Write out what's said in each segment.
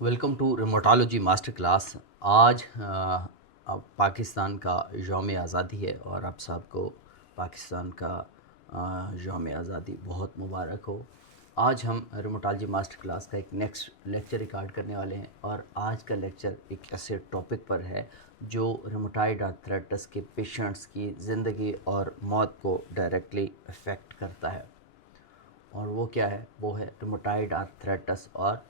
Welcome to remotology master class. आज अब पाकिस्तान का यौम आज़ादी है और आप सबको पाकिस्तान का यौम आज़ादी बहुत मुबारक हो। आज हम रिमोटोलॉजी मास्टर क्लास का एक नेक्स्ट लेक्चर रिकॉर्ड करने वाले हैं और आज का लेक्चर एक ऐसे टॉपिक पर है जो रिमोटाइड आर्थराइटिस के पेशेंट्स की ज़िंदगी और मौत को डायरेक्टली अफेक्ट करता है। और वो क्या है? वो है रिमोटाइड आर्थराइटिस और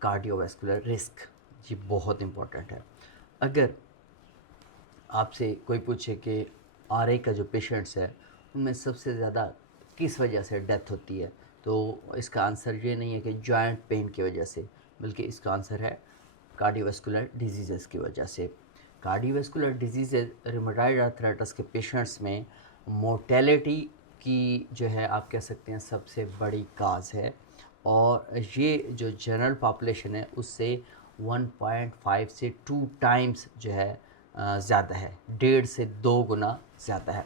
कार्डियोवैस्कुलर रिस्क। ये बहुत इम्पोर्टेंट है। अगर आपसे कोई पूछे कि आरए का जो पेशेंट्स है उनमें सबसे ज़्यादा किस वजह से डेथ होती है, तो इसका आंसर ये नहीं है कि जॉइंट पेन की वजह से, बल्कि इसका आंसर है कार्डियोवैस्कुलर डिजीज़ की वजह से। कार्डियोवैस्कुलर डिजीज़ रिमोटाइड आर्थराइटिस के पेशेंट्स में मोर्टेलिटी की जो है आप कह सकते हैं सबसे बड़ी काज है, और ये जो जनरल पॉपुलेशन है उससे 1.5 से 2 टाइम्स जो है ज़्यादा है, 1.5 से 2 गुना ज़्यादा है।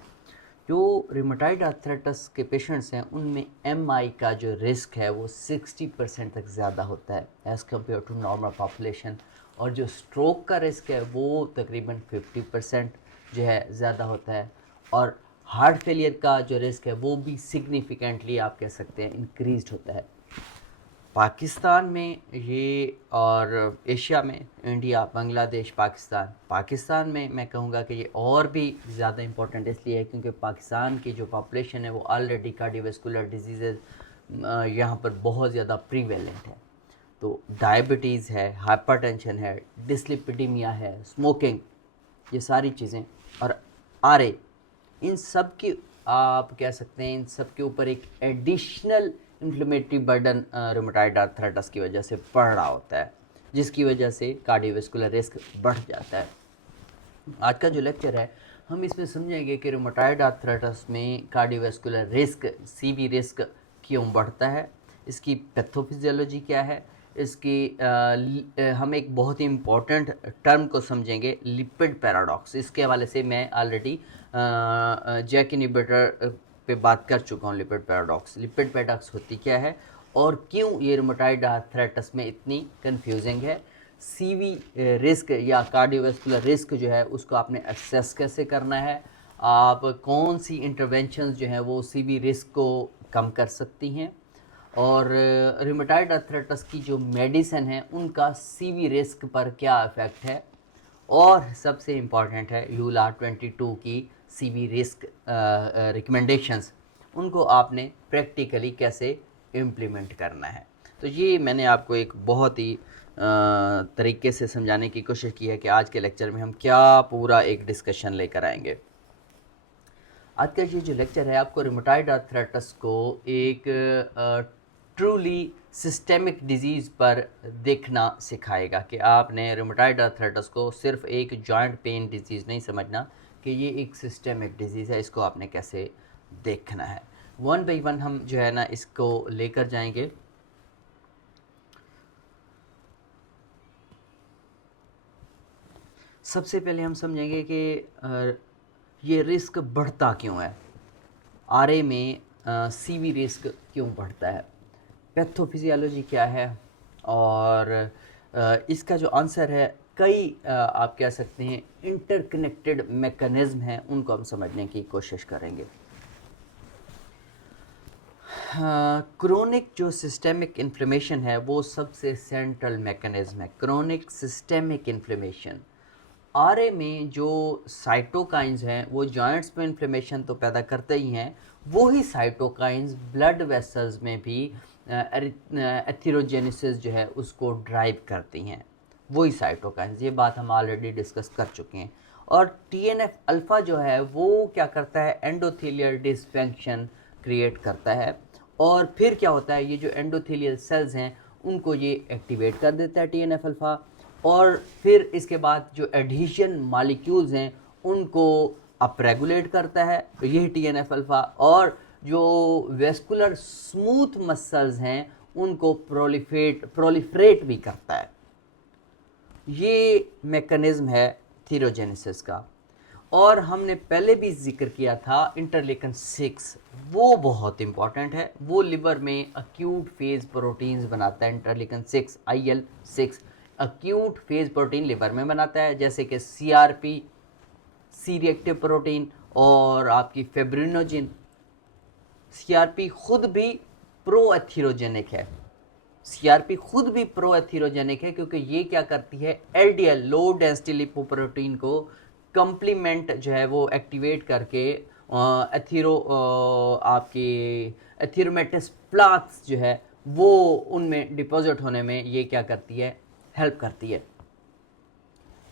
जो रिमोटाइड आर्थराइटिस के पेशेंट्स हैं उनमें एमआई का जो रिस्क है वो 60% तक ज़्यादा होता है as compare to normal population, और जो स्ट्रोक का रिस्क है वो तकरीबन 50% जो है ज़्यादा होता है, और हार्ट फेलियर का जो रिस्क है वो भी सिग्निफिकेंटली आप कह सकते हैं इंक्रीज़ होता है। पाकिस्तान में ये, और एशिया में इंडिया, बांग्लादेश, पाकिस्तान में मैं कहूँगा कि ये और भी ज़्यादा इम्पोर्टेंट इसलिए है क्योंकि पाकिस्तान की जो पॉपुलेशन है वो ऑलरेडी कार्डियोवैस्कुलर डिजीज़ यहाँ पर बहुत ज़्यादा प्रीवेलेंट है। तो डायबिटीज़ है, हाइपरटेंशन है, डिस्लिपिडीमिया है, स्मोकिंग, ये सारी चीज़ें, और आरए, इन सब की आप कह सकते हैं इन सब के ऊपर एक additional inflammatory burden rheumatoid arthritis की वजह से पड़ रहा होता है, जिसकी वजह से कार्डियोवैस्कुलर रिस्क बढ़ जाता है। आज का जो लेक्चर है हम इसमें समझेंगे कि रूमेटॉइड आर्थराइटिस में कार्डियोवैस्कुलर रिस्क, सीवी रिस्क क्यों बढ़ता है, इसकी पैथोफिजियोलॉजी क्या है, इसकी हम एक बहुत ही इम्पॉर्टेंट टर्म को समझेंगे, लिपिड पैराडॉक्स। इसके हवाले से मैं ऑलरेडी जैक इनहिबिटर पे बात कर चुका हूँ। लिपिड पैराडॉक्स होती क्या है और क्यों ये रूमेटॉइड आर्थराइटिस में इतनी कंफ्यूजिंग है। सीवी रिस्क या कार्डियोवैस्कुलर रिस्क जो है उसको आपने असेस कैसे करना है, आप कौन सी इंटरवेंशंस जो हैं वो सीवी रिस्क को कम कर सकती हैं, और रूमेटॉइड आर्थराइटिस की जो मेडिसिन है उनका सीवी रिस्क पर क्या इफ़ेक्ट है, और सबसे इम्पॉर्टेंट है यूलार 22 की सीवी रिस्क रिकमेंडेशंस, उनको आपने प्रैक्टिकली कैसे इम्प्लीमेंट करना है। तो ये मैंने आपको एक बहुत ही तरीके से समझाने की कोशिश की है कि आज के लेक्चर में हम क्या पूरा एक डिस्कशन लेकर आएंगे। आज का ये जो लेक्चर है आपको रूमेटॉइड आर्थराइटिस को एक ट्रूली सिस्टेमिक डिजीज़ पर देखना सिखाएगा कि आपने रूमेटॉइड आर्थराइटिस को सिर्फ एक जॉइंट पेन डिजीज़ नहीं समझना कि ये एक सिस्टेमिक डिजीज़ है, इसको आपने कैसे देखना है। वन बाई वन हम जो है ना इसको लेकर जाएंगे। सबसे पहले हम समझेंगे कि ये रिस्क बढ़ता क्यों है, आरए में सीवी रिस्क क्यों बढ़ता है, पैथोफिजियोलॉजी क्या है, और इसका जो आंसर है कई आप कह सकते हैं इंटरकनेक्टेड मैकेनिज्म हैं, उनको हम समझने की कोशिश करेंगे। क्रोनिक जो सिस्टेमिक इन्फ्लेमेशन है वो सबसे सेंट्रल मैकेनिज्म है। क्रोनिक सिस्टेमिक इन्फ्लेमेशन, आरए में जो साइटोकाइंस हैं वो जॉइंट्स में इन्फ्लेमेशन तो पैदा करते ही हैं, वो ही साइटोकाइंस ब्लड वेसल्स में भी एथेरोजेनेसिस जो है उसको ड्राइव करती हैं, वही साइटोकाइंस। ये बात हम ऑलरेडी डिस्कस कर चुके हैं। और टीएनएफ अल्फ़ा जो है वो क्या करता है, एंडोथेलियल डिसफंक्शन क्रिएट करता है, और फिर क्या होता है, ये जो एंडोथेलियल सेल्स हैं उनको ये एक्टिवेट कर देता है टीएनएफ अल्फ़ा, और फिर इसके बाद जो एडहेशन मॉलिक्यूल्स हैं उनको अपरेगुलेट करता है, तो यही टीएनएफ अल्फ़ा, और जो वेस्कुलर स्मूथ मसल्स हैं उनको प्रोलिफरेट भी करता है। ये मैकेनिज्म है थीरोजेनेसिस का। और हमने पहले भी जिक्र किया था इंटरलेकन 6, वो बहुत इंपॉर्टेंट है, वो लिवर में अक्यूट फेज प्रोटीन्स बनाता है। Interlaken 6 IL-6 acute phase protein liver में बनाता है, जैसे कि सीआरपी, सी रिएक्टिव प्रोटीन और आपकी फिब्रिनोजिन। सीआरपी खुद भी प्रोएथिरोजेनिक है, सीआरपी खुद भी प्रोएथिरोजेनिक है, क्योंकि ये क्या करती है, एलडीएल लो डेंसिटी लिपोप्रोटीन को कंप्लीमेंट जो है वो एक्टिवेट करके एथिरो आपकी एथिरोमेटिस प्लाक्स जो है वो उनमें डिपॉजिट होने में ये क्या करती है, हेल्प करती है।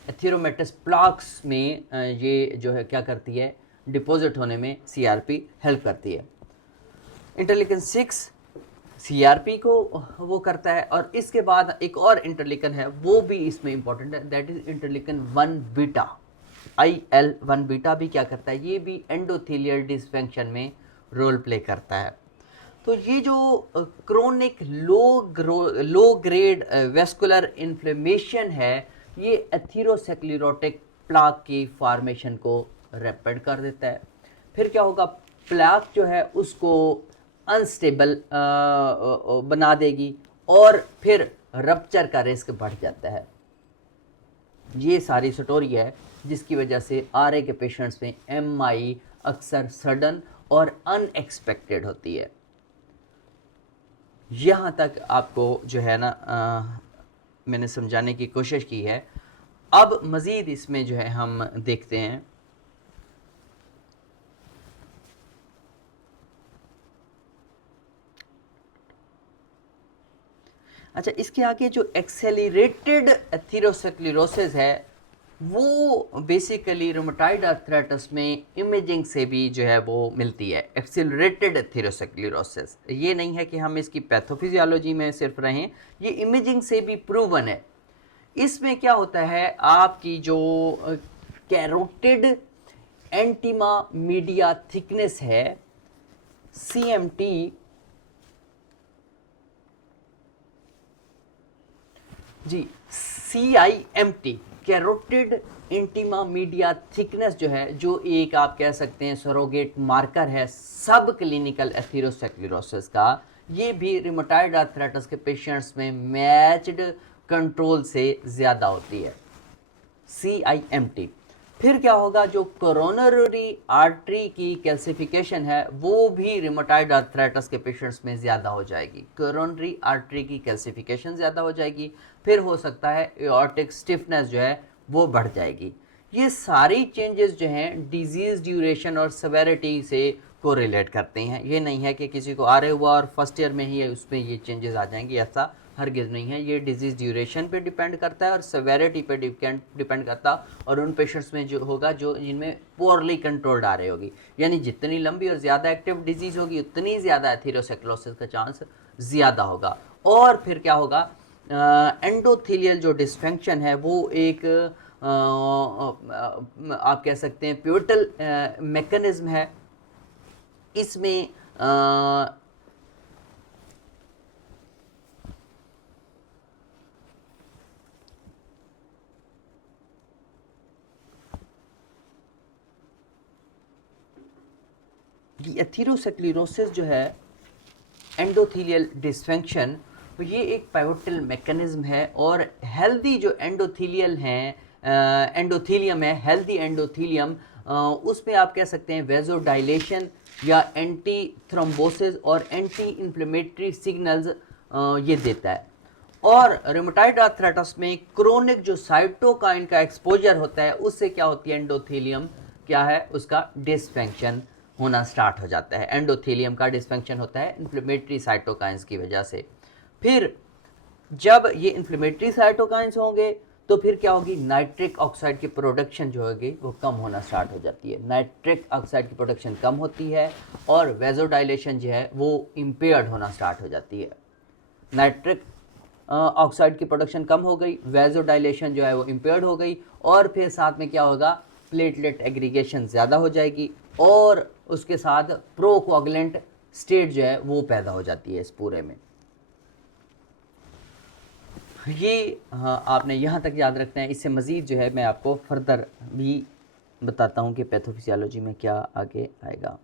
एथिरोमेटिस प्लाक्स में ये जो है क्या करती है, डिपॉजिट होने में सीआरपी हेल्प करती है। इंटरलिकन 6 सीआरपी को वो करता है, और इसके बाद एक और इंटरलिकन है वो भी इसमें इंपॉर्टेंट है, that is interleukin 1 beta. IL-1 beta भी क्या करता है, ये भी एंडोथेलियल डिसफंक्शन में रोल प्ले करता है। तो ये जो chronic low grade vascular inflammation है, ये एथेरोस्क्लेरोटिक प्लाक की फॉर्मेशन को रैपिड कर देता है। फिर क्या होगा, प्लाक जो है उसको अनस्टेबल बना देगी और फिर रप्चर का रिस्क बढ़ जाता है। ये सारी स्टोरी है जिसकी वजह से RA के पेशेंट्स में MI अक्सर सडन और अनएक्सपेक्टेड होती है। यहाँ तक आपको जो है ना मैंने समझाने की कोशिश की है। अब मज़ीद इसमें जो है हम देखते हैं। अच्छा, इसके आगे जो एक्सेलरेटेड एथेरोस्क्लेरोसिस है वो बेसिकली रूमेटॉइड आर्थराइटिस में इमेजिंग से भी जो है वो मिलती है। एक्सेलरेटेड एथेरोस्क्लेरोसिस, ये नहीं है कि हम इसकी पैथोफिजियोलॉजी में सिर्फ रहें, ये इमेजिंग से भी प्रूवन है। इसमें क्या होता है, आपकी जो कैरोटिड एंटीमा मीडिया थिकनेस है CMT, जी CIMT, carotid intima media thickness जो है, जो एक आप कह सकते हैं सरोगेट मार्कर है सब क्लिनिकल एथेरोस्क्लेरोसिस का, ये भी रूमेटॉइड आर्थराइटिस के पेशेंट्स में मैच्ड कंट्रोल से ज़्यादा होती है, CIMT। फिर क्या होगा, जो कोरोनरी आर्टरी की कैल्सिफिकेशन है वो भी रूमेटॉइड आर्थराइटिस के पेशेंट्स में ज़्यादा हो जाएगी, कोरोनरी आर्टरी की कैल्सिफिकेशन ज़्यादा हो जाएगी। फिर हो सकता है एओर्टिक स्टिफनेस जो है वो बढ़ जाएगी। ये सारी चेंजेस जो हैं डिजीज़ ड्यूरेशन और सेवेरिटी से कोरिलेट करते हैं। ये नहीं है कि किसी को RA हुआ और फर्स्ट ईयर में ही उसमें ये चेंजेस आ जाएंगे, ऐसा हरगिज़ नहीं है। ये डिजीज़ ड्यूरेशन पे डिपेंड करता है और सेवेरिटी पे डिपेंड करता है, और उन पेशेंट्स में जो होगा जो जिनमें पोअरली कंट्रोल्ड RA होगी, यानी जितनी लंबी और ज़्यादा एक्टिव डिजीज़ होगी उतनी ज़्यादा एथेरोस्क्लेरोसिस का चांस ज़्यादा होगा। और फिर क्या होगा, एंडोथेलियल जो डिसफंक्शन है वो एक आप कह सकते हैं पिवटल मैकेनिज्म है। इसमें एथेरोस्क्लेरोसिस जो है, एंडोथेलियल डिसफंक्शन, ये एक पाइवोटल मैकेनिज्म है। और हेल्दी जो एंडोथेलियल हैं, एंडोथेलियम है, हेल्दी एंडोथेलियम, उसमें आप कह सकते हैं वेजोडाइलेशन या एंटी थ्रोम्बोसिस और एंटी इन्फ्लेमेटरी सिग्नल्स ये देता है। और रूमेटॉइड आर्थराइटिस में क्रोनिक जो साइटोकाइन का एक्सपोजर होता है उससे क्या होती है, एंडोथेलियम क्या है, उसका डिसफंक्शन होना स्टार्ट हो जाता है। एंडोथेलियम का डिसफंक्शन होता है इन्फ्लेमेटरी साइटोकाइंस की वजह से। फिर जब ये इन्फ्लेमेटरी साइटोकाइंस होंगे तो फिर क्या होगी, नाइट्रिक ऑक्साइड की प्रोडक्शन जो होगी वो कम होना स्टार्ट हो जाती है। नाइट्रिक ऑक्साइड की प्रोडक्शन कम होती है और वेजोडाइलेशन जो है वो इम्पेयर्ड होना स्टार्ट हो जाती है। नाइट्रिक ऑक्साइड की प्रोडक्शन कम हो गई, वेजोडाइलेशन जो है वो इम्पेयर्ड हो गई, और फिर साथ में क्या होगा, प्लेटलेट एग्रीगेशन ज़्यादा हो जाएगी, और उसके साथ प्रोकोगुलेंट स्टेट जो है वो पैदा हो जाती है इस पूरे में। ये हाँ, आपने यहाँ तक याद रखना है। इससे मज़ीद जो है मैं आपको फर्दर भी बताता हूँ कि पैथोफिजियोलॉजी में क्या आगे आएगा।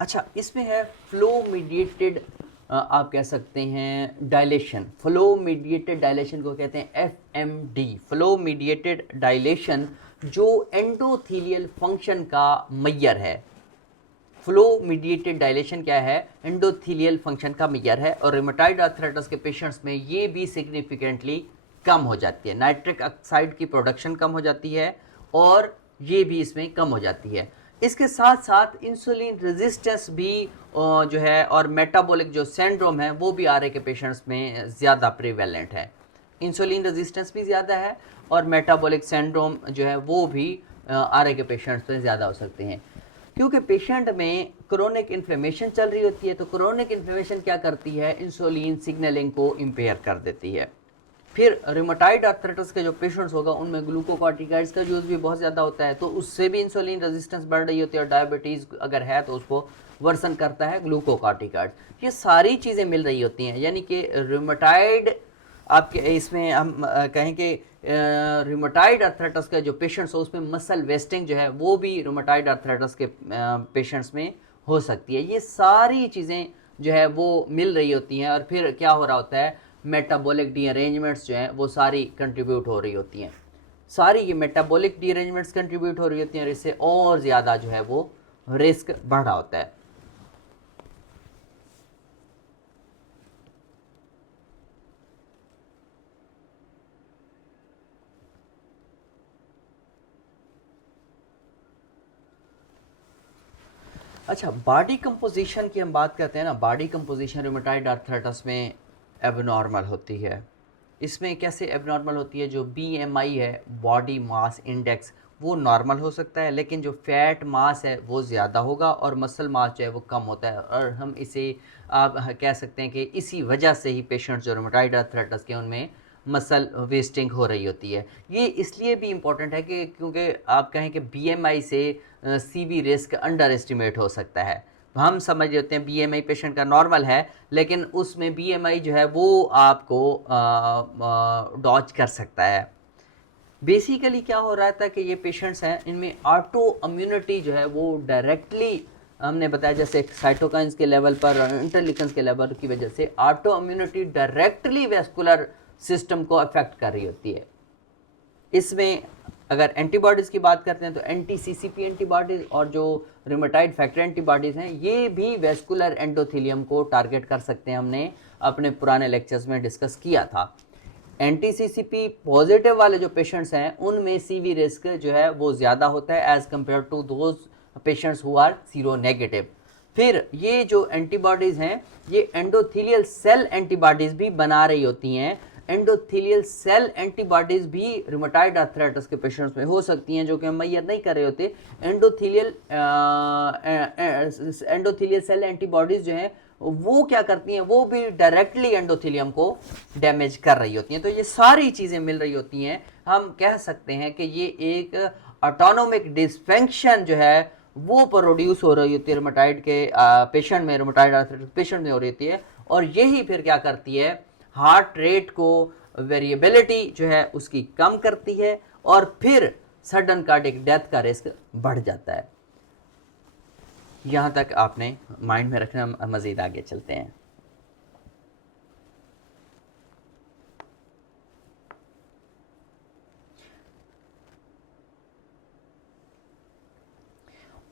अच्छा, इसमें है फ्लो मीडिएटेड, आप कह सकते हैं डायलेशन। फ्लो मीडिएटेड डायलेशन को कहते हैं एफएमडी, फ्लो मीडिएटेड डायलेशन, जो एंडोथेलियल फंक्शन का मैयर है। फ्लो मीडिएटेड डायलेशन क्या है? एंडोथेलियल फंक्शन का मैयर है, और रूमेटाइड आर्थराइटिस के पेशेंट्स में ये भी सिग्निफिकेंटली कम हो जाती है। नाइट्रिक ऑक्साइड की प्रोडक्शन कम हो जाती है, और ये भी इसमें कम हो जाती है। इसके साथ साथ इंसुलिन रेजिस्टेंस भी जो है, और मेटाबॉलिक जो सिंड्रोम है वो भी आरए के पेशेंट्स में ज़्यादा प्रिवेलेंट है। इंसुलिन रेजिस्टेंस भी ज़्यादा है, और मेटाबॉलिक सिंड्रोम जो है वो भी आरए के पेशेंट्स में ज़्यादा हो सकते हैं, क्योंकि पेशेंट में क्रोनिक इन्फ्लेमेशन चल रही होती है। तो क्रोनिक इन्फ्लेमेशन क्या करती है? इंसुलिन सिग्नलिंग को इम्पेयर कर देती है। फिर रूमेटाइड आर्थराइटिस के जो पेशेंट्स होगा उनमें ग्लूकोकॉर्टिकॉइड्स का यूज़ भी बहुत ज़्यादा होता है, तो उससे भी इंसुलिन रेजिस्टेंस बढ़ रही होती है, और डायबिटीज़ अगर है तो उसको वर्सन करता है ग्लूकोकॉर्टिकॉइड्स। ये सारी चीज़ें मिल रही होती हैं, यानी कि रूमेटाइड, आपके इसमें हम कहें कि रूमेटाइड आर्थराइटिस के जो पेशेंट्स हो उसमें मसल वेस्टिंग जो है वो भी रूमेटाइड आर्थराइटिस के पेशेंट्स में हो सकती है। ये सारी चीज़ें जो है वो मिल रही होती हैं, और फिर क्या हो रहा होता है? मेटाबॉलिक डीअरेंजमेंट्स जो हैं वो सारी कंट्रीब्यूट हो रही होती हैं। सारी ये मेटाबॉलिक डीअरेंजमेंट्स कंट्रीब्यूट हो रही होती हैं, और इससे और ज़्यादा जो है वो रिस्क बढ़ रहा होता है। अच्छा, बॉडी कंपोजिशन की हम बात करते हैं ना, बॉडी कंपोजिशन रूमेटाइड आर्थराइटिस में एबनॉर्मल होती है। इसमें कैसे एबनॉर्मल होती है? जो बीएमआई है, बॉडी मास इंडेक्स, वो नॉर्मल हो सकता है, लेकिन जो फैट मास है वो ज़्यादा होगा, और मसल मास जो है वो कम होता है। और हम इसे आप कह सकते हैं कि इसी वजह से ही पेशेंट्स जो रूमेटाइड आर्थराइटिस के उनमें मसल वेस्टिंग हो रही होती है। ये इसलिए भी इम्पॉर्टेंट है कि क्योंकि आप कहें कि बीएमआई से सीवी रिस्क अंडर एस्टिमेट हो सकता है। तो हम समझ लेते हैं बीएमआई पेशेंट का नॉर्मल है, लेकिन उसमें बीएमआई जो है वो आपको डॉज कर सकता है। बेसिकली क्या हो रहा था कि ये पेशेंट्स हैं, इनमें ऑटो इम्यूनिटी जो है वो डायरेक्टली, हमने बताया जैसे साइटोकाइंस के लेवल पर, इंटरलिकन्स के लेवल की वजह से auto immunity directly vascular system को अफेक्ट कर रही होती है। इसमें अगर एंटीबॉडीज़ की बात करते हैं तो एंटी सीसीपी एंटीबॉडीज़ और जो रूमेटाइड फैक्टर एंटीबॉडीज़ हैं ये भी वेस्कुलर एंडोथेलियम को टारगेट कर सकते हैं। हमने अपने पुराने लेक्चर्स में डिस्कस किया था। एंटी सीसीपी पॉजिटिव वाले जो पेशेंट्स हैं उनमें सीवी रिस्क जो है वो ज़्यादा होता है as compare to those patients who are sero negative. फिर ये जो एंटीबॉडीज़ हैं ये एंडोथेलियल सेल एंटीबॉडीज़ भी बना रही होती हैं। एंडोथेलियल सेल एंटीबॉडीज़ भी रूमेटाइड आर्थराइटिस के पेशेंट्स में हो सकती हैं, जो कि हम मैयर नहीं कर रहे होते। एंडोथेलियल सेल एंटीबॉडीज़ जो हैं वो क्या करती हैं? वो भी डायरेक्टली एंडोथेलियम को डैमेज कर रही होती हैं। तो ये सारी चीज़ें मिल रही होती हैं। हम कह सकते हैं कि ये एक ऑटोनोमिक डिसफंक्शन जो है वो प्रोड्यूस हो रही होती है रूमेटाइड के पेशेंट में, रूमेटाइड आर्थराइटिस पेशेंट में हो रही होती है, और यही फिर क्या करती है? हार्ट रेट को, वेरिएबिलिटी जो है उसकी कम करती है, और फिर सडन कार्डियक डेथ का रिस्क बढ़ जाता है। यहाँ तक आपने माइंड में रखना। मज़ीद आगे चलते हैं।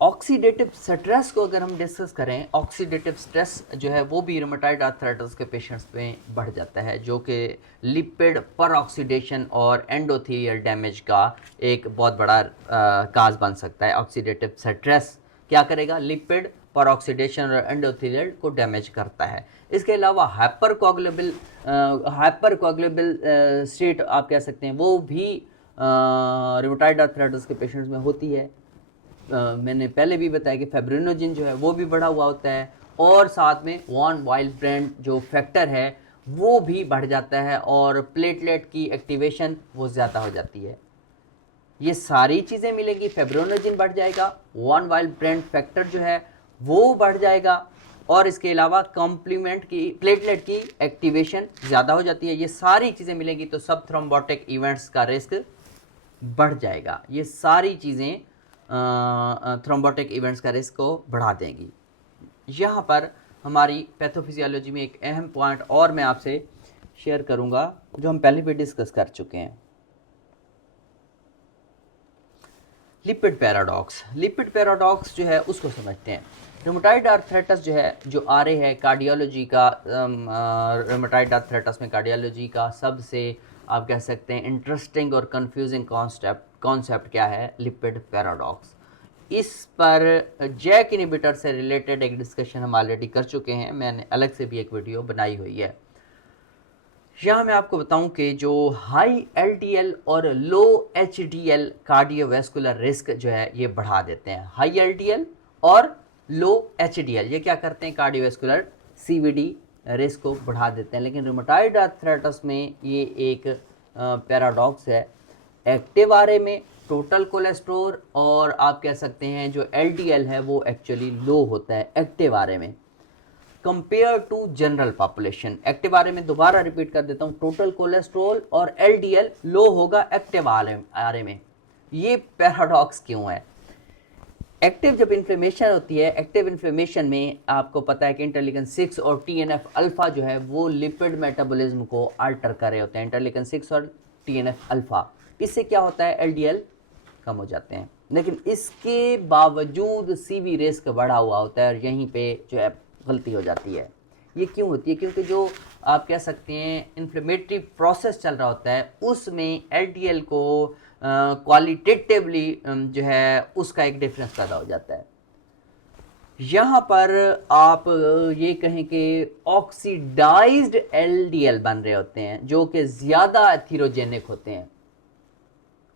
ऑक्सीडेटिव स्ट्रेस को अगर हम डिस्कस करें, ऑक्सीडेटिव स्ट्रेस जो है वो भी रूमेटाइड आर्थराइटिस के पेशेंट्स में बढ़ जाता है, जो कि लिपिड पर ऑक्सीडेशन और एंडोथेलियल डैमेज का एक बहुत बड़ा काज बन सकता है। ऑक्सीडेटिव स्ट्रेस क्या करेगा? लिपिड पर ऑक्सीडेशन और एंडोथेलियल को डैमेज करता है। इसके अलावा हाइपर कोगुलेबल स्टेट आप कह सकते हैं, वो भी रूमेटाइड आर्थराइटिस के पेशेंट्स में होती है। मैंने पहले भी बताया कि फाइब्रिनोजिन जो है वो भी बढ़ा हुआ होता है, और साथ में वॉन वाइल्ड जो फैक्टर है वो भी बढ़ जाता है, और प्लेटलेट की एक्टिवेशन वो ज़्यादा हो जाती है। ये सारी चीज़ें मिलेंगी। फाइब्रिनोजिन बढ़ जाएगा, वॉन वाइल्ड फैक्टर जो है वो बढ़ जाएगा, और इसके अलावा कॉम्प्लीमेंट की प्लेटलेट की एक्टिवेशन ज़्यादा हो जाती है। ये सारी चीज़ें मिलेंगी तो सब थ्रोम्बोटिक इवेंट्स का रिस्क बढ़ जाएगा। ये सारी चीज़ें थ्रोम्बोटिक इवेंट्स का रिस्क को बढ़ा देंगी। यहाँ पर हमारी पैथोफिजियोलॉजी में एक अहम पॉइंट और मैं आपसे शेयर करूँगा जो हम पहले भी डिस्कस कर चुके हैं, लिपिड पैराडॉक्स। लिपिड पैराडॉक्स जो है उसको समझते हैं। रूमेटॉइड आर्थराइटिस जो है, जो आर है कार्डियोलॉजी का, रूमेटॉइड आर्थराइटिस में कार्डियोलॉजी का सबसे आप कह सकते हैं इंटरेस्टिंग और कंफ्यूजिंग कॉन्सेप्ट क्या है, लिपिड पैराडॉक्स। इस पर जैक इनहिबिटर से रिलेटेड एक डिस्कशन हम ऑलरेडी कर चुके हैं, मैंने अलग से भी एक वीडियो बनाई हुई है। यहाँ मैं आपको बताऊं कि जो हाई एलडीएल और लो एचडीएल कार्डियोवैस्कुलर रिस्क जो है ये बढ़ा देते हैं। हाई एलडीएल और लो एचडीएल ये क्या करते हैं, कार्डियोवैस्कुलर सीवीडी रिस्क को बढ़ा देते हैं। लेकिन रूमेटॉइड आर्थराइटिस में ये एक पैराडॉक्स है। एक्टिव आरए में टोटल कोलेस्ट्रॉल और आप कह सकते हैं जो एलडीएल है वो एक्चुअली लो होता है एक्टिव आरए में compare to general population. Active RA में दोबारा रिपीट कर देता हूँ, टोटल कोलेस्ट्रॉल और एलडीएल लो होगा एक्टिव आरए में। ये पैराडॉक्स क्यों है? एक्टिव जब इन्फ्लेमेशन होती है, एक्टिव इन्फ्लेमेशन में आपको पता है कि इंटरलीकन 6 और टीएनएफ अल्फा जो है वो लिपिड मेटाबॉलिज्म को अल्टर कर रहे होते हैं, इंटरलीकन 6 और टीएनएफ अल्फा। इससे क्या होता है, एलडीएल कम हो जाते हैं। लेकिन इसके बावजूद सीवी रिस्क बढ़ा हुआ होता है और यहीं पे जो है गलती हो जाती है। ये क्यों होती है? क्योंकि जो आप कह सकते हैं इन्फ्लेमेटरी प्रोसेस चल रहा होता है उसमें एलडीएल को क्वालिटेटिवली जो है उसका एक डिफरेंस पैदा हो जाता है। यहाँ पर आप ये कहें कि ऑक्सीडाइज्ड एलडीएल बन रहे होते हैं जो कि ज़्यादा एथेरोजेनिक होते हैं।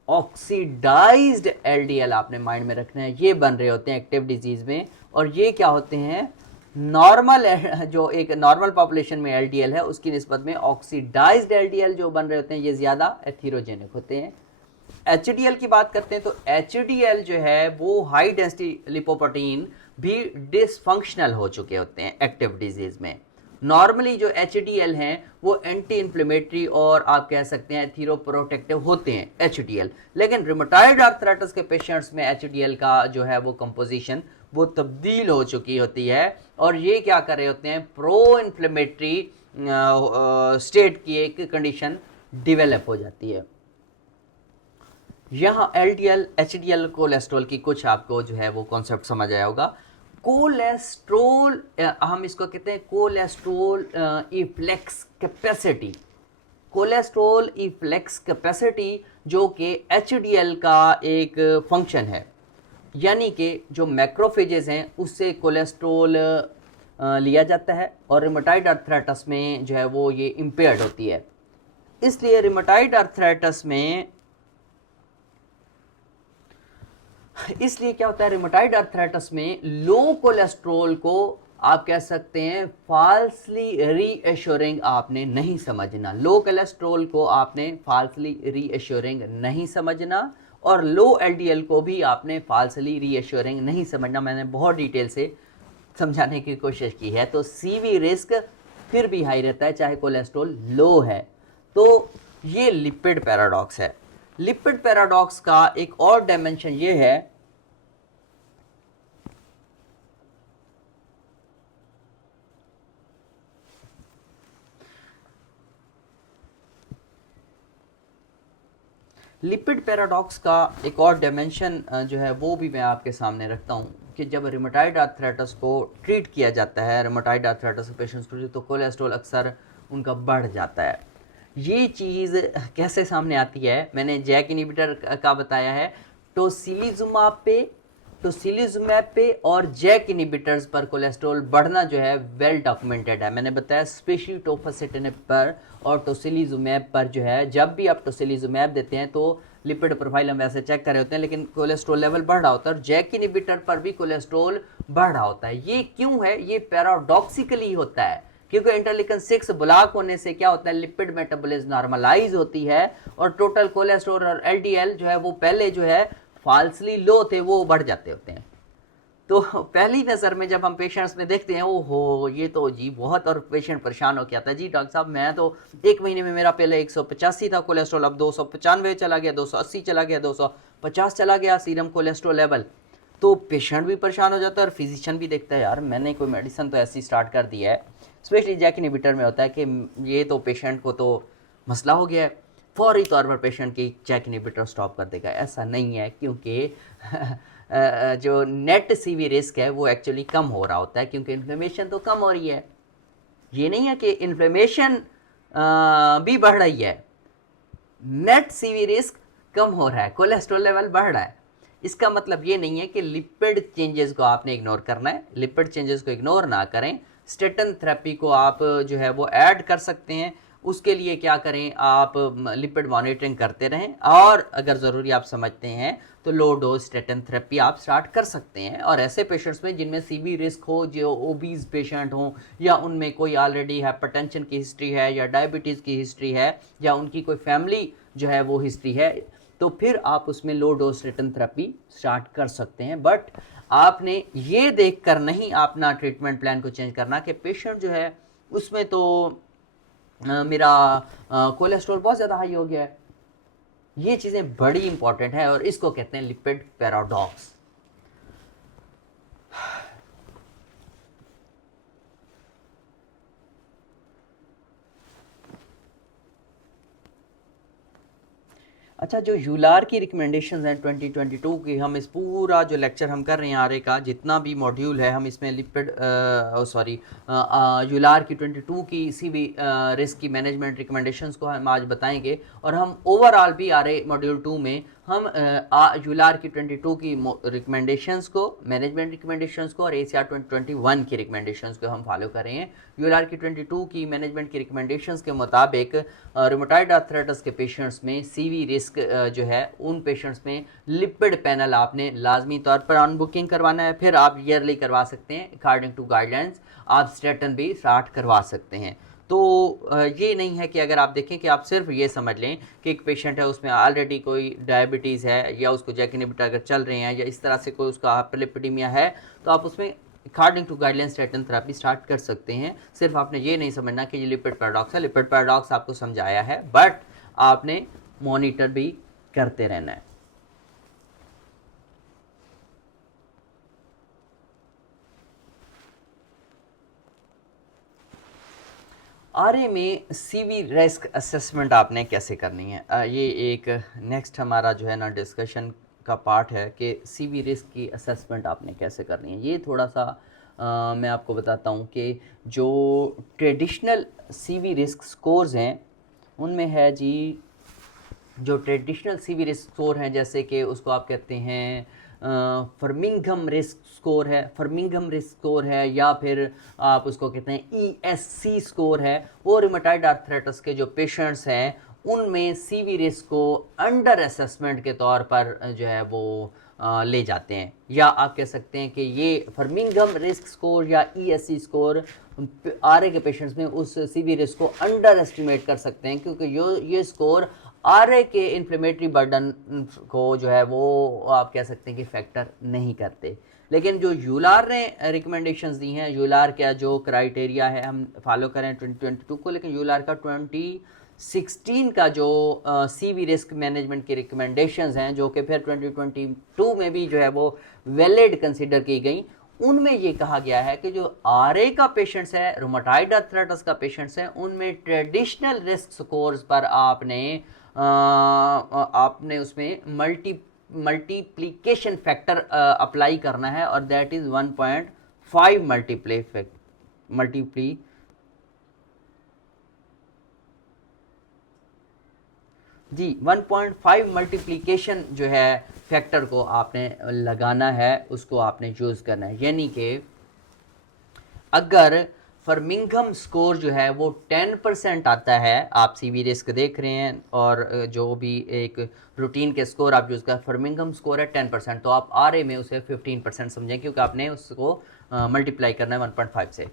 ऑक्सीडाइज्ड एलडीएल आपने माइंड में रखना है, ये बन रहे होते हैं एक्टिव डिजीज़ में। और ये क्या होते हैं, नॉर्मल जो एक नॉर्मल पॉपुलेशन में एलडीएल है उसकी निस्बत में ऑक्सीडाइज्ड एलडीएल जो बन रहे होते हैं ये ज़्यादा एथेरोजेनिक होते हैं। एचडीएल की बात करते हैं तो एचडीएल जो है वो हाई डेंसिटी लिपोप्रोटीन भी डिसफंक्शनल हो चुके होते हैं एक्टिव डिजीज़ में। नॉर्मली जो एचडीएल हैं वो एंटी इन्फ्लेमेटरी और आप कह सकते हैं थीरोप्रोटेक्टिव होते हैं एचडीएल। लेकिन रूमेटॉइड आर्थराइटिस के पेशेंट्स में एचडीएल का जो है वो कंपोजिशन वो तब्दील हो चुकी होती है और ये क्या कर रहे होते हैं, प्रो इन्फ्लेमेटरी स्टेट की एक कंडीशन डेवलप हो जाती है। यहाँ एलडीएल एचडीएल कोलेस्ट्रॉल की कुछ आपको जो है वो कॉन्सेप्ट समझ आया होगा। कोलेस्ट्रॉल हम इसको कहते हैं कोलेस्ट्रॉल इफ्लेक्स कैपेसिटी। कोलेस्ट्रॉल इफ्लेक्स कैपेसिटी जो कि एचडीएल का एक फंक्शन है, यानी कि जो मैक्रोफेजेस हैं उससे कोलेस्ट्रॉल लिया जाता है और रूमेटॉइड आर्थराइटिस में जो है वो ये इम्पेयर्ड होती है। इसलिए रूमेटॉइड आर्थराइटिस में क्या होता है, रूमेटॉइड आर्थराइटिस में लो कोलेस्ट्रॉल को आप कह सकते हैं फाल्सली रीएश्योरिंग आपने नहीं समझना। लो कोलेस्ट्रॉल को आपने फाल्सली रीएश्योरिंग नहीं समझना और लो एलडीएल को भी आपने फाल्सली रीएश्योरिंग नहीं समझना। मैंने बहुत डिटेल से समझाने की कोशिश की है। तो सीवी रिस्क फिर भी हाई रहता है चाहे कोलेस्ट्रॉल लो है। तो ये लिपिड पैराडॉक्स है। लिपिड पैराडॉक्स का एक और डायमेंशन ये है लिपिड पैराडॉक्स का एक और डायमेंशन जो है वो भी मैं आपके सामने रखता हूँ कि जब रूमेटॉइड आर्थराइटिस को ट्रीट किया जाता है, रूमेटॉइड आर्थराइटिस के पेशेंट्स को, तो कोलेस्ट्रॉल अक्सर उनका बढ़ जाता है। ये चीज़ कैसे सामने आती है, मैंने जैक इनहिबिटर का बताया है। टोसिलिजुमैब पे और जैक इनहिबिटर्स पर कोलेस्ट्रॉल बढ़ना जो है वेल डॉक्यूमेंटेड है। मैंने बताया स्पेशली टोफासिटिनिब पर और टोसिलिजुमैब पर जो है, जब भी आप टोसिलिजुमैब देते हैं तो लिपिड प्रोफाइल हम वैसे चेक कर रहे होते हैं लेकिन कोलेस्ट्रॉल लेवल बढ़ रहा होता है और जैक इनहिबिटर पर भी कोलेस्ट्रॉल बढ़ रहा होता है। ये क्यों है? ये पैराडॉक्सिकली होता है क्योंकि इंटरलीकन 6 ब्लॉक होने से क्या होता है, लिपिड मेटाबॉलिज्म नॉर्मलाइज होती है और टोटल कोलेस्ट्रॉल और एलडीएल जो है वो पहले जो है फाल्सली लो थे वो बढ़ जाते होते हैं। तो पहली नज़र में जब हम पेशेंट्स में देखते हैं, ओहो ये तो जी बहुत, और पेशेंट परेशान हो के आता है, जी डॉक्टर साहब मैं तो 1 महीने में मेरा पहले 185 था कोलेस्ट्रॉल, अब 295 चला गया, 280 चला गया, 250 चला गया सीरम कोलेस्ट्रॉल लेवल। तो पेशेंट भी परेशान हो जाता है और फिजिशियन भी देखता है यार मैंने कोई मेडिसिन तो ऐसी स्टार्ट कर दी है, स्पेशली जैक इनहिबिटर में होता है कि ये तो पेशेंट को तो मसला हो गया है, फौरी तौर पर पेशेंट की जैक इनहिबिटर स्टॉप कर देगा। ऐसा नहीं है, क्योंकि जो नेट सीवी रिस्क है वो एक्चुअली कम हो रहा होता है, क्योंकि इन्फ्लेमेशन तो कम हो रही है। ये नहीं है कि इन्फ्लेमेशन भी बढ़ रही है, नेट सीवी रिस्क कम हो रहा है, कोलेस्ट्रॉल लेवल बढ़ रहा है। इसका मतलब ये नहीं है कि लिपिड चेंजेस को आपने इग्नोर करना है, लिपिड चेंजेस को इग्नोर ना करें। स्टेटन थेरेपी को आप जो है वो ऐड कर सकते हैं। उसके लिए क्या करें, आप लिपिड मॉनिटरिंग करते रहें, और अगर ज़रूरी आप समझते हैं तो लो डोज स्टेटन थेरेपी आप स्टार्ट कर सकते हैं। और ऐसे पेशेंट्स में जिनमें सीवी रिस्क हो, जो ओबीज पेशेंट हों, या उनमें कोई ऑलरेडी हाइपरटेंशन की हिस्ट्री है या डायबिटीज़ की हिस्ट्री है, या उनकी कोई फैमिली जो है वो हिस्ट्री है, तो फिर आप उसमें low dose Staten therapy start कर सकते हैं। बट आपने ये देखकर नहीं अपना ट्रीटमेंट प्लान को चेंज करना कि पेशेंट जो है उसमें तो मेरा कोलेस्ट्रॉल बहुत ज़्यादा हाई हो गया है। ये चीज़ें बड़ी इंपॉर्टेंट है और इसको कहते हैं लिपिड पैराडॉक्स। अच्छा, जो यूलार की रिकमेंडेशंस हैं 2022 की, हम इस पूरा जो लेक्चर हम कर रहे हैं आरे का जितना भी मॉड्यूल है, हम इसमें लिपिड यूलार की 22 की इसी भी रिस्क की मैनेजमेंट रिकमेंडेशंस को हम आज बताएंगे। और हम ओवरऑल भी आरे मॉड्यूल 2 में हम यूलार की 22 की रिकमेंडेशंस को, मैनेजमेंट रिकमेंडेशंस को, और ACR 2021 की रिकमेंडेशंस को हम फॉलो कर रहे हैं। यूलार की 22 की मैनेजमेंट की रिकमेंडेशंस के मुताबिक रूमेटॉइड आर्थराइटिस के पेशेंट्स में सीवी रिस्क जो है उन पेशेंट्स में लिपिड पैनल आपने लाजमी तौर पर ऑन बुकिंग करवाना है। फिर आप ईयरली करवा सकते हैं, अकॉर्डिंग टू गाइडलाइंस आप स्टेटन भी स्टार्ट करवा सकते हैं। तो ये नहीं है कि अगर आप देखें कि आप सिर्फ ये समझ लें कि एक पेशेंट है उसमें ऑलरेडी कोई डायबिटीज़ है, या उसको जैक इनहिबिटर अगर चल रहे हैं, या इस तरह से कोई उसका हाइपरलिपिडेमिया है, तो आप उसमें according to guideline statin therapy start कर सकते हैं। सिर्फ आपने ये नहीं समझना कि ये लिपिड पैराडॉक्स है। लिपिड पैराडॉक्स आपको समझाया है, बट आपने मॉनिटर भी करते रहना है। आरए में सीवी रिस्क असेसमेंट आपने कैसे करनी है, ये एक नेक्स्ट हमारा जो है ना डिस्कशन का पार्ट है कि सीवी रिस्क की असेसमेंट आपने कैसे करनी है। ये थोड़ा सा मैं आपको बताता हूँ कि जो ट्रेडिशनल सीवी रिस्क स्कोर्स हैं उनमें है जी, जो ट्रेडिशनल सीवी रिस्क स्कोर हैं, जैसे कि उसको आप कहते हैं फर्मिंघम रिस्क स्कोर है, फर्मिंघम रिस्क स्कोर है, या फिर आप उसको कहते हैं ESC स्कोर है। वो रूमेटॉइड आर्थराइटिस के जो पेशेंट्स हैं उनमें सीवी रिस्क को अंडर असेसमेंट के तौर पर जो है वो ले जाते हैं। या आप कह सकते हैं कि ये फर्मिंघम रिस्क स्कोर या ESC स्कोर आरए के पेशेंट्स में उस सीवी रिस्क को अंडर एस्टिमेट कर सकते हैं, क्योंकि ये स्कोर आरए के इन्फ्लेमेटरी बर्डन को जो है वो आप कह सकते हैं कि फैक्टर नहीं करते। लेकिन जो यूलार ने रिकमेंडेशंस दी हैं, यूलार का जो क्राइटेरिया है हम फॉलो करें 2022 को, लेकिन यूलार का 2016 का जो सीवी रिस्क मैनेजमेंट की रिकमेंडेशंस हैं, जो कि फिर 2022 में भी जो है वो वैलिड कंसिडर की गई, उनमें ये कहा गया है कि जो आरए का पेशेंट्स है, रूमेटॉइड आर्थराइटिस का पेशेंट्स हैं, उनमें ट्रेडिशनल रिस्क स्कोर्स पर आपने उसमें मल्टीप्लिकेशन फैक्टर अप्लाई करना है, और दैट इज़ 1.5 मल्टीप्ली जी 1.5 मल्टीप्लिकेशन जो है फैक्टर को आपने लगाना है, उसको आपने यूज़ करना है। यानी कि अगर फर्मिंघम स्कोर जो है वो 10% आता है, आप सीवी रिस्क देख रहे हैं और जो भी एक रूटीन के स्कोर आप यूज़ कर, फर्मिंघम स्कोर है 10%, तो आप आरए में उसे 15% समझें, क्योंकि आपने उसको मल्टीप्लाई करना है 1.5 से।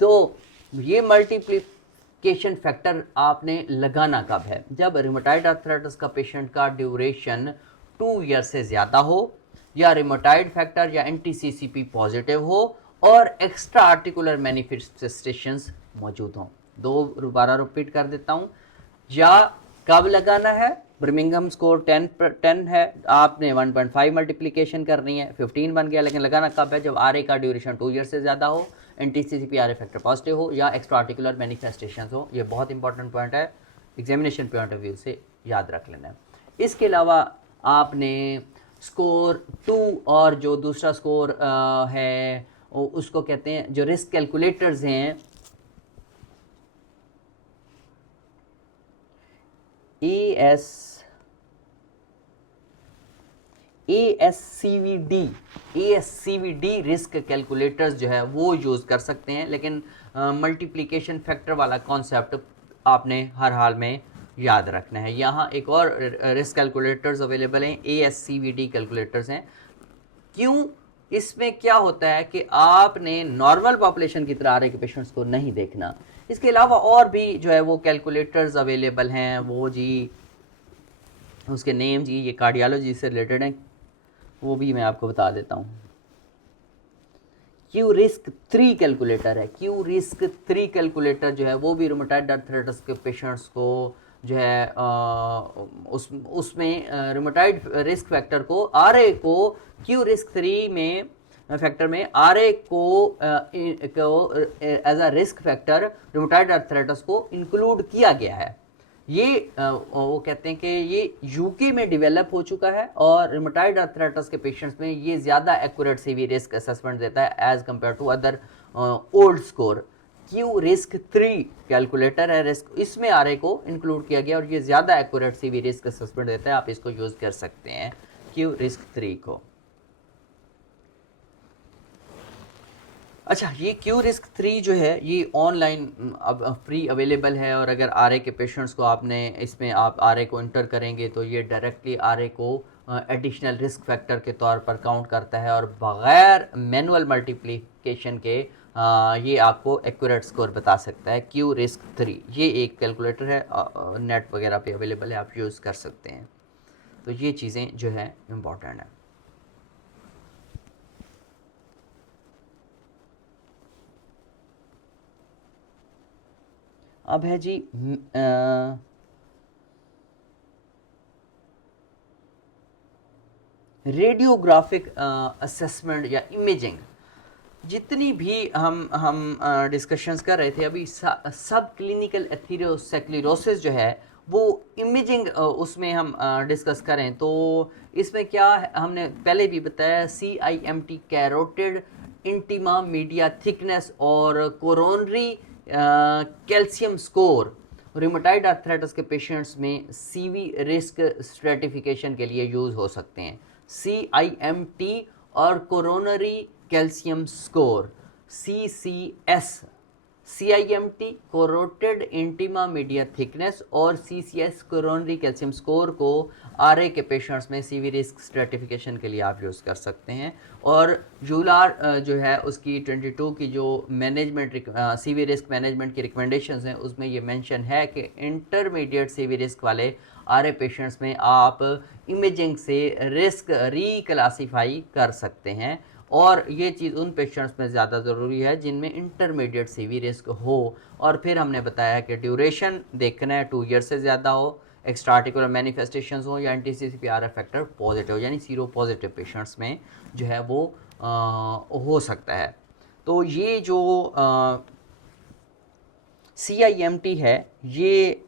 तो ये मल्टीप्लिकेशन फैक्टर आपने लगाना कब है, जब रूमेटॉइड आर्थराइटिस का पेशेंट का ड्यूरेशन 2 ईयर से ज़्यादा हो, या रूमेटॉइड फैक्टर या NTCCP पॉजिटिव हो, और एक्स्ट्रा आर्टिकुलर मैनिफेस्टेशंस मौजूद हों। दोबारा रिपीट कर देता हूँ, या कब लगाना है? बर्मिंघम स्कोर 10 है, आपने 1.5 मल्टीप्लिकेशन करनी है, 15 बन गया, लेकिन लगाना कब है? जब आर ए का ड्यूरेशन 2 ईयर से ज़्यादा हो, NTCCP फैक्टर पॉजिटिव हो या एक्स्ट्रा आर्टिकुलर मैनिफेस्टेशन हो। ये बहुत इंपॉर्टेंट पॉइंट है, एग्जामिनेशन पॉइंट ऑफ व्यू से याद रख लेना है। इसके अलावा आपने स्कोर 2 और जो दूसरा स्कोर है उसको कहते हैं, जो रिस्क कैलकुलेटर्स हैं, ASCVD रिस्क कैलकुलेटर्स जो है वो यूज़ कर सकते हैं, लेकिन मल्टीप्लिकेशन फैक्टर वाला कॉन्सेप्ट आपने हर हाल में याद रखना है। यहाँ एक और रिस्क कैलकुलेटर्स अवेलेबल हैं, ASCVD कैलकुलेटर्स हैं। क्यों? इसमें क्या होता है कि आपने नॉर्मल पॉपुलेशन की तरह आर ए के पेशेंट्स को नहीं देखना। इसके अलावा और भी जो है वो कैलकुलेटर्स अवेलेबल हैं, वो जी उसके नेम जी ये कार्डियोलॉजी से रिलेटेड हैं, वो भी मैं आपको बता देता हूँ। क्यू रिस्क 3 कैलकुलेटर है। क्यू रिस्क 3 कैलकुलेटर जो है वो भी रूमेटॉइड आर्थराइटिस के पेशेंट्स को जो है उसमें रूमेटॉइड रिस्क फैक्टर को आर ए को क्यू रिस्क 3 में फैक्टर में आर ए को as a risk factor rheumatoid arthritis को इंक्लूड किया गया है। ये वो कहते हैं कि ये यूके में डेवलप हो चुका है और रूमेटॉइड आर्थराइटिस के पेशेंट्स में ये ज़्यादा एक्यूरेट सीवी रिस्क असेसमेंट देता है as compare to other old score. Q risk 3 calculator है, रिस्क इसमें आर ए को इंक्लूड किया गया और ये ज़्यादा एक्यूरेट सीवी रिस्क असेसमेंट देता है। आप इसको यूज़ कर सकते हैं क्यू रिस्क 3 को। अच्छा, ये क्यू रिस्क 3 जो है ये ऑनलाइन अब फ्री अवेलेबल है, और अगर आर ए के पेशेंट्स को आपने इसमें आप आर ए को इंटर करेंगे तो ये डायरेक्टली आर ए को एडिशनल रिस्क फैक्टर के तौर पर काउंट करता है और बग़ैर मैनुअल मल्टीप्लिकेशन के ये आपको एक्यूरेट स्कोर बता सकता है। क्यू रिस्क 3 ये एक कैलकुलेटर है, नेट वगैरह पे अवेलेबल है, आप यूज़ कर सकते हैं। तो ये चीज़ें जो है इम्पॉर्टेंट है। अब है जी रेडियोग्राफिक असेसमेंट या इमेजिंग। जितनी भी हम डिस्कशंस कर रहे थे अभी, सब क्लिनिकल एथेरोस्क्लेरोसिस जो है वो इमेजिंग उसमें हम डिस्कस करें तो इसमें क्या हमने पहले भी बताया, CIMT carotid intima media thickness और coronary calcium score rheumatoid arthritis के पेशेंट्स में सीवी रिस्क स्ट्रेटिफिकेशन के लिए यूज़ हो सकते हैं। CIMT और coronary calcium score CCS, CIMT carotid intima media thickness और CCS कोरोनरी कैल्शियम स्कोर को RA के पेशेंट्स में सीवी रिस्क स्ट्रेटिफिकेशन के लिए आप यूज़ कर सकते हैं। और यूलार जो है उसकी 22 की जो मैनेजमेंट सीवी रिस्क मैनेजमेंट की रिकमेंडेशंस हैं उसमें ये मेंशन है कि इंटरमीडिएट सीवी रिस्क वाले RA पेशेंट्स में आप इमेजिंग से रिस्क रीक्लासीफाई कर सकते हैं, और ये चीज़ उन पेशेंट्स में ज़्यादा ज़रूरी है जिनमें इंटरमीडिएट सीवी रिस्क हो। और फिर हमने बताया कि ड्यूरेशन देखना है 2 ईयर से ज़्यादा हो, एक्स्ट्रा आर्टिकुलर मैनिफेस्टेशंस हो या NTCCP फैक्टर पॉजिटिव यानी सीरो पॉजिटिव पेशेंट्स में जो है वो हो सकता है। तो ये जो CIMT है ये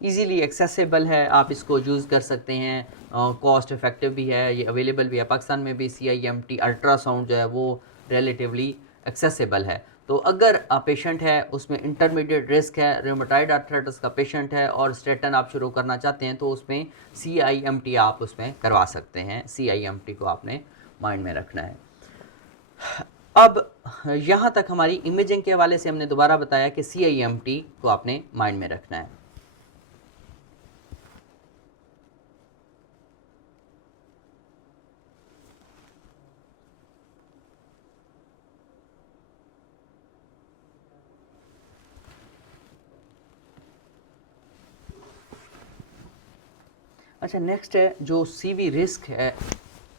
इजीली एक्सेसिबल है, आप इसको यूज़ कर सकते हैं, कॉस्ट इफ़ेक्टिव भी है, ये अवेलेबल भी है। पाकिस्तान में भी CIMT अल्ट्रासाउंड जो है वो रिलेटिवली एक्सेसिबल है। तो अगर पेशेंट है उसमें इंटरमीडिएट रिस्क है, रूमेटॉइड आर्थराइटिस का पेशेंट है और स्टेटन आप शुरू करना चाहते हैं तो उसमें CIMT आप उसमें करवा सकते हैं। CIMT को आपने माइंड में रखना है। अब यहाँ तक हमारी इमेजिंग के हवाले से हमने दोबारा बताया कि CIMT को आपने माइंड में रखना है। अच्छा, नेक्स्ट है जो सीवी रिस्क है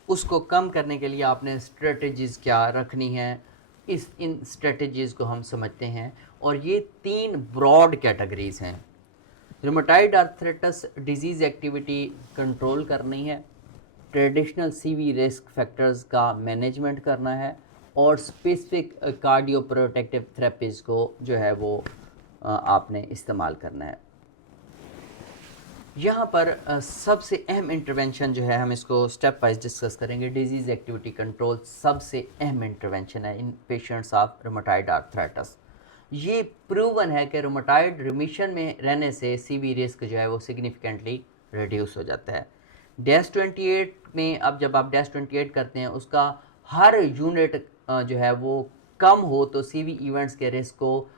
उसको कम करने के लिए आपने स्ट्रेटजीज़ क्या रखनी है, इन स्ट्रेटजीज़ को हम समझते हैं। और ये 3 ब्रॉड कैटेगरीज़ हैं। Rheumatoid arthritis disease activity control करनी है, ट्रेडिशनल सीवी रिस्क फैक्टर्स का मैनेजमेंट करना है और स्पेसिफिक कार्डियो प्रोटेक्टिव थेरेपीज़ को जो है वो आपने इस्तेमाल करना है। यहाँ पर सबसे अहम इंटरवेंशन जो है, हम इसको स्टेप वाइज डिस्कस करेंगे। डिजीज़ एक्टिविटी कंट्रोल सबसे अहम इंटरवेंशन है इन पेशेंट्स ऑफ रूमेटाइड आर्थराइटिस। ये प्रूवन है कि रूमेटाइड रिमिशन में रहने से सीवी रिस्क जो है वो सिग्निफिकेंटली रिड्यूस हो जाता है। डैश 28 में अब जब आप डैश 28 करते हैं उसका हर यूनिट जो है वो कम हो तो सीवी इवेंट्स के रिस्क को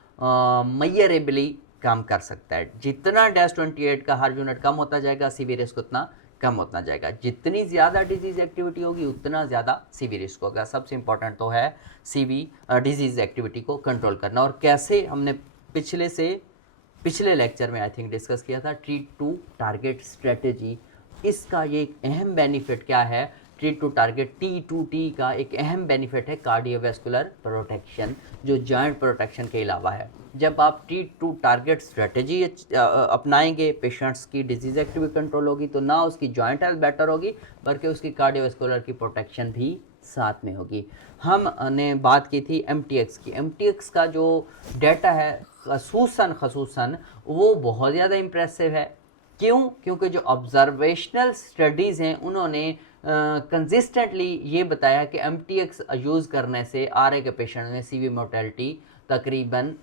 मेजरेबली कम कर सकता है। जितना डैश 28 का हर यूनिट कम होता जाएगा सीवी रिस्क उतना कम होता जाएगा। जितनी ज़्यादा डिजीज़ एक्टिविटी होगी उतना ज़्यादा सीवी रिस्क होगा। सबसे इम्पॉर्टेंट तो है सीवी डिजीज़ एक्टिविटी को कंट्रोल करना। और कैसे, हमने पिछले लेक्चर में आई थिंक डिस्कस किया था, ट्रीट टू टारगेट स्ट्रेटेजी। इसका ये एक अहम बेनिफिट क्या है, ट्रीट टू टारगेट T2T का एक अहम बेनिफिट है कार्डियोवैस्कुलर प्रोटेक्शन, जो जॉइंट प्रोटेक्शन के अलावा है। जब आप ट्रीट टू टारगेट स्ट्रेटेजी अपनाएंगे, पेशेंट्स की डिजीज़ एक्टिविटी कंट्रोल होगी तो ना उसकी जॉइंट हेल्थ बेटर होगी बल्कि उसकी कार्डियोवैस्कुलर की प्रोटेक्शन भी साथ में होगी। हमने बात की थी MTX की। MTX का जो डाटा है खसूसन वो बहुत ज़्यादा इम्प्रेसिव है। क्यों? क्योंकि जो ऑब्जर्वेशनल स्टडीज़ हैं उन्होंने कंसिस्टेंटली ये बताया कि MTX यूज़ करने से RA के पेशेंट में सीवी मोर्टेलिटी तकरीबन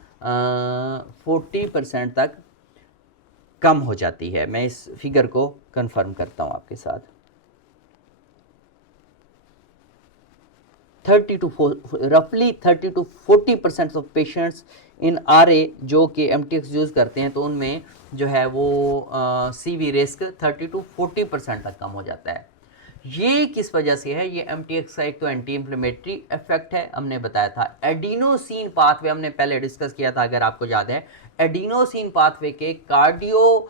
40% तक कम हो जाती है। मैं इस फिगर को कंफर्म करता हूँ आपके साथ। 30 to 40% of patients in RA जो कि MTX यूज़ करते हैं तो उनमें जो है वो CV रिस्क 30 to 40% तक कम हो जाता है। ये किस वजह से है? ये MTX का एक तो एंटी इन्फ्लेमेटरी इफेक्ट है, हमने बताया था। एडिनोसिन पाथवे हमने पहले डिस्कस किया था, अगर आपको याद है। एडिनोसिन पाथवे के कार्डियो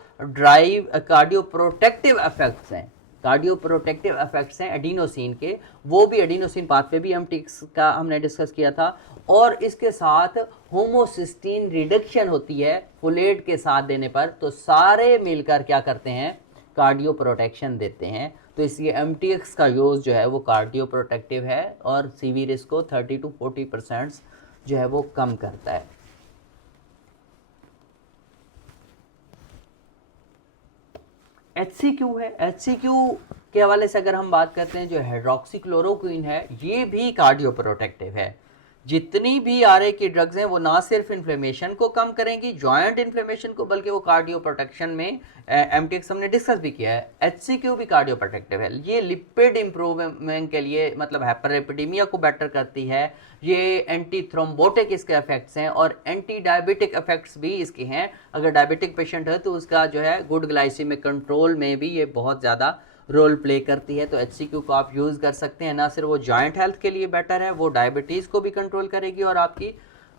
प्रोटेक्टिव इफेक्ट्स हैं, कार्डियो प्रोटेक्टिव इफेक्ट्स हैं एडिनोसिन के। वो भी एडिनोसिन पाथवे भी MTX का हमने डिस्कस किया था। और इसके साथ होमोसिस्टीन रिडक्शन होती है फोलेट के साथ देने पर, तो सारे मिलकर क्या करते हैं? कार्डियो प्रोटेक्शन देते हैं। तो इसलिए MTX का यूज़ जो है वो कार्डियो प्रोटेक्टिव है और सीवी रिस्क को 30 to 40% जो है वो कम करता है। HCQ है, HCQ के हवाले से अगर हम बात करते हैं, जो हाइड्रोक्सीक्लोरोक्विन है ये भी कार्डियो प्रोटेक्टिव है। जितनी भी RA की ड्रग्स हैं वो ना सिर्फ इन्फ्लेमेशन को कम करेंगी, जॉइंट इन्फ्लेमेशन को, बल्कि वो कार्डियो प्रोटेक्शन में MTX हमने डिस्कस भी किया है। HCQ भी कार्डियो प्रोटेक्टिव है। ये लिपिड इंप्रूवमेंट के लिए, मतलब हाइपरलिपिडेमिया को बेटर करती है। ये एंटी थ्रोम्बोटिक इसके इफेक्ट्स हैं और एंटी डायबिटिक इफेक्ट्स भी इसके हैं। अगर डायबिटिक पेशेंट है तो उसका जो है गुड ग्लाइसेमिक कंट्रोल में भी ये बहुत ज़्यादा रोल प्ले करती है। तो HCQ को आप यूज़ कर सकते हैं। ना सिर्फ वो जॉइंट हेल्थ के लिए बेटर है, वो डायबिटीज़ को भी कंट्रोल करेगी और आपकी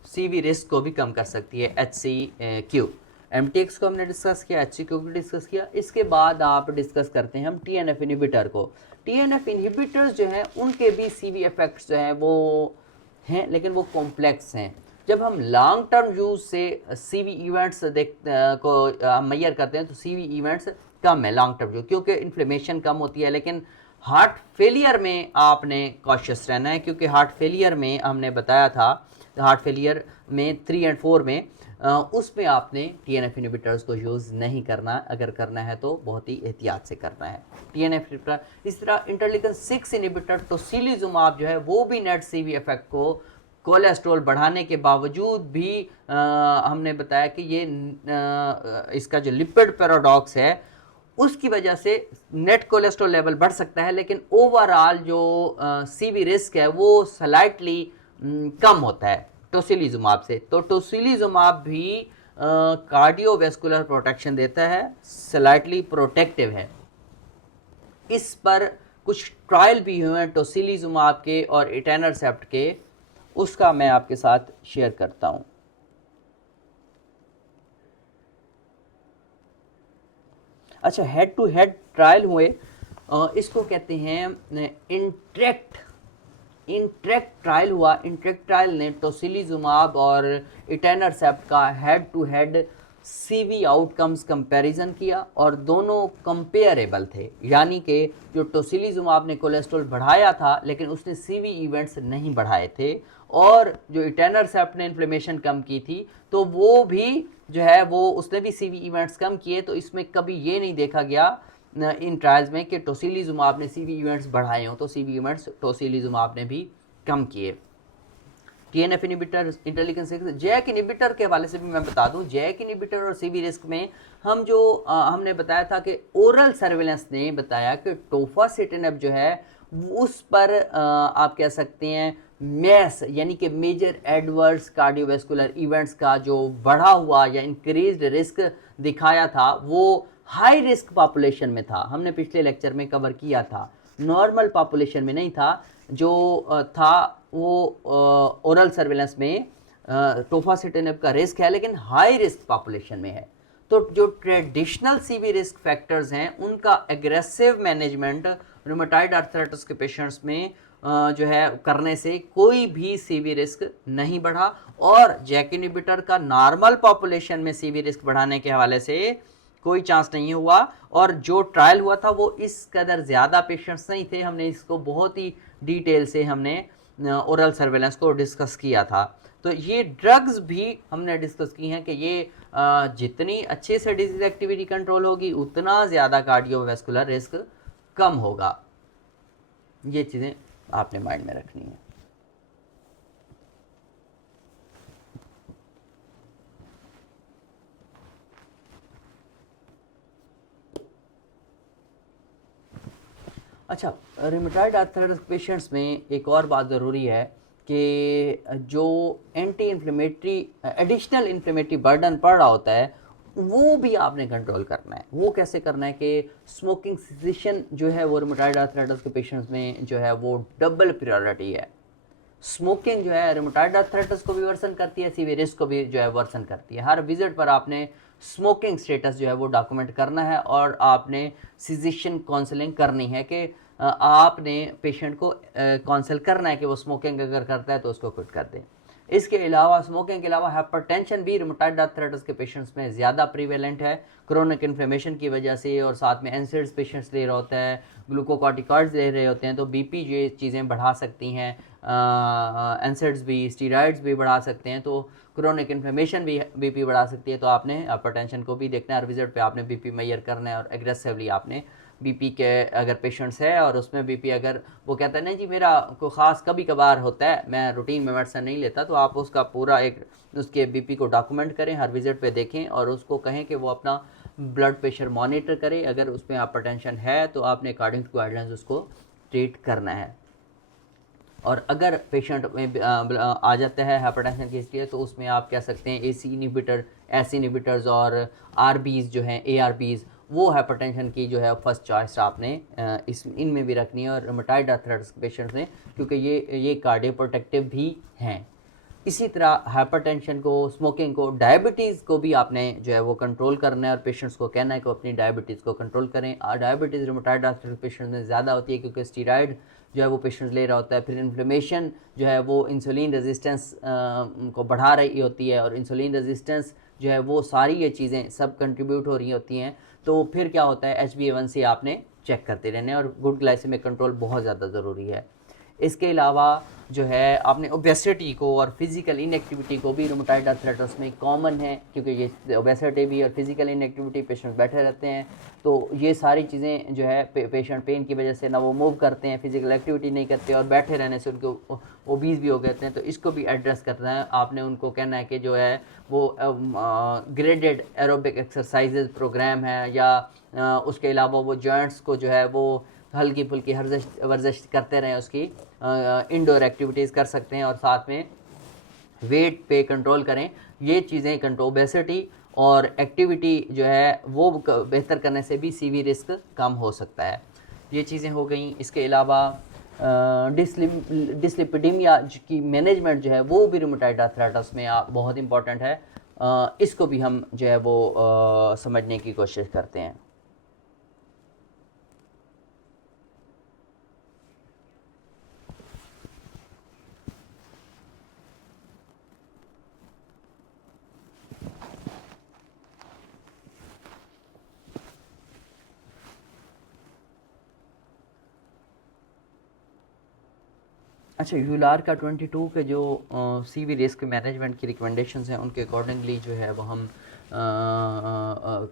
CV रिस्क को भी कम कर सकती है HCQ। MTX को हमने डिस्कस किया, HCQ को भी डिस्कस किया। इसके बाद आप डिस्कस करते हैं हम TNF इनहिबिटर को। TNF इनहिबिटर्स जो हैं उनके भी CV इफेक्ट्स जो हैं वो हैं, लेकिन वो कॉम्प्लेक्स हैं। जब हम लॉन्ग टर्म यूज़ से CV इवेंट्स को मेजर करते हैं तो CV इवेंट्स कम है लॉन्ग टर्म यूज, क्योंकि इन्फ्लेमेशन कम होती है। लेकिन हार्ट फेलियर में आपने कॉशियस रहना है, क्योंकि हार्ट फेलियर में हमने बताया था, हार्ट फेलियर में 3 और 4 में उसमें आपने TNF इनहिबिटर्स को यूज़ नहीं करना। अगर करना है तो बहुत ही एहतियात से करना है TNF इनहिबिटर। इस तरह इंटरलिकन 6 इनहिबिटर टोसिलिजुमाब जो है वो भी नेट CV इफेक्ट को, कोलेस्ट्रॉल बढ़ाने के बावजूद भी हमने बताया कि ये इसका जो लिपिड पैराडॉक्स है उसकी वजह से नेट कोलेस्ट्रॉल लेवल बढ़ सकता है, लेकिन ओवरऑल जो CV रिस्क है वो स्लाइटली कम होता है टोसिलिजुमाब से। तो टोसिलिजुमाब भी कार्डियोवैस्कुलर प्रोटेक्शन देता है, स्लाइटली प्रोटेक्टिव है। इस पर कुछ ट्रायल भी हुए हैं टोसिलिजुमाब के और इटैनरसेप्ट के, उसका मैं आपके साथ शेयर करता हूँ। अच्छा, हेड टू हेड ट्रायल हुए, इसको कहते हैं इंट्रैक्ट ट्रायल हुआ। इंट्रैक्ट ट्रायल ने टोसिलिजुमाब और इटैनरसेप्ट का head to head CV outcomes comparison किया और दोनों कंपेयरेबल थे, यानी कि जो टोसिलीजुमाब ने कोलेस्ट्रॉल बढ़ाया था लेकिन उसने सीवी इवेंट्स नहीं बढ़ाए थे, और जो इटेनरसेप्ट ने इन्फ्लेमेशन कम की थी तो वो भी जो है वो उसने भी सीवी इवेंट्स कम किए। तो इसमें कभी ये नहीं देखा गया इन ट्रायल्स में कि टोसिलीजुमाब ने सीवी इवेंट्स बढ़ाए हों, तो सीवी इवेंट्स टोसिलीजुमाब ने भी कम किए। टीएनएफ इनिबिटर, इंटरलिकन 6, जैक इनिबिटर के हवाले से भी मैं बता दूं, जैक इनिबिटर और सीवी रिस्क में हम जो हमने बताया था कि ओरल सर्वेलेंस ने बताया कि टोफासिटिनेब जो है उस पर आप कह सकते हैं मैस यानी कि मेजर एडवर्स कार्डियोवैस्कुलर इवेंट्स का जो बढ़ा हुआ या इंक्रीज्ड रिस्क दिखाया था वो हाई रिस्क पॉपुलेशन में था। हमने पिछले लेक्चर में कवर किया था, नॉर्मल पॉपुलेशन में नहीं था। जो था वो ओरल सर्वेलेंस में टोफासिटिनेब का रिस्क है लेकिन हाई रिस्क पॉपुलेशन में है। तो जो ट्रेडिशनल सीवी रिस्क फैक्टर्स हैं उनका एग्रेसिव मैनेजमेंट रूमेटाइड आर्थराइटिस के पेशेंट्स में जो है करने से कोई भी सीवी रिस्क नहीं बढ़ा, और जैक इनिबिटर का नॉर्मल पॉपुलेशन में सीवी रिस्क बढ़ाने के हवाले से कोई चांस नहीं हुआ। और जो ट्रायल हुआ था वो इस कदर ज़्यादा पेशेंट्स नहीं थे, हमने इसको बहुत ही डिटेल से हमने ओरल सर्वेलेंस को डिस्कस किया था। तो ये ड्रग्स भी हमने डिस्कस की हैं कि ये जितनी अच्छे से डिजीज एक्टिविटी कंट्रोल होगी उतना ज़्यादा कार्डियोवैस्कुलर रिस्क कम होगा। ये चीज़ें आपने माइंड में रखनी है। अच्छा, रूमेटॉइड आर्थराइटिस पेशेंट्स में एक और बात ज़रूरी है कि जो anti inflammatory additional inflammatory burden पड़ रहा होता है वो भी आपने कंट्रोल करना है। वो कैसे करना है कि स्मोकिंग सिजेशन जो है वो रूमेटॉइड आर्थराइटिस के पेशेंट्स में जो है वो डबल प्रायोरिटी है। स्मोकिंग जो है रूमेटॉइड आर्थराइटिस को भी वर्सन करती है, सीवी रिस्क को भी जो है वर्सन करती है। हर विजिट पर आपने स्मोकिंग स्टेटस जो है वो डॉक्यूमेंट करना है और आपने फिजिशियन काउंसलिंग करनी है कि आपने पेशेंट को काउंसल करना है कि वो स्मोकिंग अगर करता है तो उसको क्विट कर दें। इसके अलावा स्मोकिंग के अलावा हाइपरटेंशन भी रूमेटॉइड आर्थराइटिस के पेशेंट्स में ज़्यादा प्रीवेलेंट है क्रोनिक इन्फ्लेमेशन की वजह से, और साथ में एनसेड्स पेशेंट्स ले रहे होते हैं, ग्लूकोकॉर्टिकॉइड्स ले रहे होते हैं, तो बीपी ये चीज़ें बढ़ा सकती हैं। एनसेड्स भी, स्टीरॉइड्स भी बढ़ा सकते हैं, तो क्रोनिक इन्फ्लेमेशन भी बीपी बढ़ा सकती है। तो आपने हाइपरटेंशन को भी देखना है, हर विजिट पे आपने बीपी मेजर करना है और एग्रेसिवली आपने बीपी के अगर पेशेंट्स है और उसमें बीपी अगर वो कहता है नहीं जी मेरा को ख़ास कभी कभार होता है मैं रूटीन में मेडिसिन नहीं लेता, तो आप उसका पूरा एक उसके बीपी को डॉक्यूमेंट करें, हर विजिट पे देखें और उसको कहें कि वो अपना ब्लड प्रेशर मॉनिटर करे। अगर उसमें हाइपरटेंशन है तो आपने अकॉर्डिंग टू गाइडलाइंस उसको ट्रीट करना है। और अगर पेशेंट में आ जाता है हाइपरटेंशन की हिस्ट्री है तो उसमें आप कह सकते हैं एसी इनिबिटर, एस इनिबिटर्स और आरबीज जो हैं एआरबीज, वो हाइपरटेंशन की जो है फर्स्ट चॉइस आपने इस इनमें भी रखनी है और रूमेटॉइड आर्थराइटिस पेशेंट्स में, क्योंकि ये कार्डियो प्रोटेक्टिव भी हैं। इसी तरह हाइपरटेंशन को, स्मोकिंग को, डायबिटीज़ को भी आपने जो है वो कंट्रोल करना है और पेशेंट्स को कहना है कि वो अपनी डायबिटीज़ को कंट्रोल करें। डायबिटीज़ रूमेटॉइड आर्थराइटिस पेशेंट्स में ज़्यादा होती है क्योंकि स्टीरॉइड जो है वो पेशेंट ले रहा होता है। फिर इन्फ्लेमेशन जो है वो इंसुलिन रेजिस्टेंस को बढ़ा रही होती है और इंसुलिन रेजिस्टेंस जो है वो सारी ये चीज़ें सब कंट्रीब्यूट हो रही होती हैं। तो फिर क्या होता है HbA1c आपने चेक करते रहने और गुड ग्लाइसेमिक कंट्रोल बहुत ज़्यादा ज़रूरी है। इसके अलावा जो है आपने ओबेसिटी को और फिज़िकल इनएक्टिविटी को भी रूमेटॉइड आर्थराइटिस में कॉमन है, क्योंकि ये ओबेसिटी भी और फिज़िकल इनएक्टिविटी पेशेंट बैठे रहते हैं, तो ये सारी चीज़ें जो है पेशेंट पेन की वजह से ना वो मूव करते हैं, फिज़िकल एक्टिविटी नहीं करते और बैठे रहने से उनको ओबीज भी हो गए हैं। तो इसको भी एड्रेस करना है आपने, उनको कहना है कि जो है वो ग्रेडेड एरोबिक एक्सरसाइजेज प्रोग्राम है या उसके अलावा वो जॉइंट्स को जो है वो हल्की फुल्की वर्जिश करते रहें, उसकी इंडोर एक्टिविटीज़ कर सकते हैं और साथ में वेट पे कंट्रोल करें। ये चीज़ें कंट्रोल, ओबेसिटी और एक्टिविटी जो है वो बेहतर करने से भी सीवी रिस्क कम हो सकता है। ये चीज़ें हो गई। इसके अलावा डिस्लिपिडीमिया की मैनेजमेंट जो है वो भी रूमेटॉइड आर्थराइटिस में बहुत इंपॉर्टेंट है। इसको भी हम जो है वो समझने की कोशिश करते हैं। अच्छा, यूलार का 22 के जो सीवी रिस्क मैनेजमेंट की रिकमेंडेशंस हैं उनके अकॉर्डिंगली जो है वो हम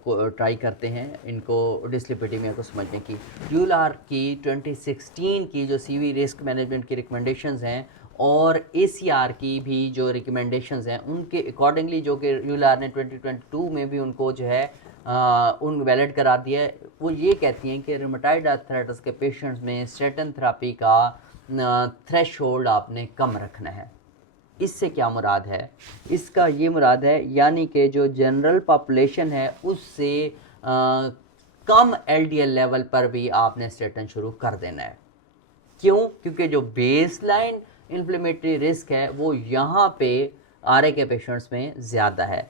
को ट्राई करते हैं इनको डिस्लिपिडेमिया को समझने की। यूलार की 2016 की जो सीवी रिस्क मैनेजमेंट की रिकमेंडेशंस हैं और एसीआर की भी जो रिकमेंडेशंस हैं उनके अकॉर्डिंगली, जो कि यूलार ने 2022 में भी उनको जो है उन वैलिड करार दिया है, वो ये कहती हैं कि रूमेटॉइड आर्थराइटिस के पेशेंट्स में स्टेटन थेरेपी का थ्रेशोल्ड आपने कम रखना है। इससे क्या मुराद है? इसका ये मुराद है यानी कि जो जनरल पॉपुलेशन है उससे कम एलडीएल लेवल पर भी आपने स्टेटन शुरू कर देना है। क्यों? क्योंकि जो बेसलाइन इन्फ्लेमेटरी रिस्क है वो यहाँ पे आरए के पेशेंट्स में ज़्यादा है।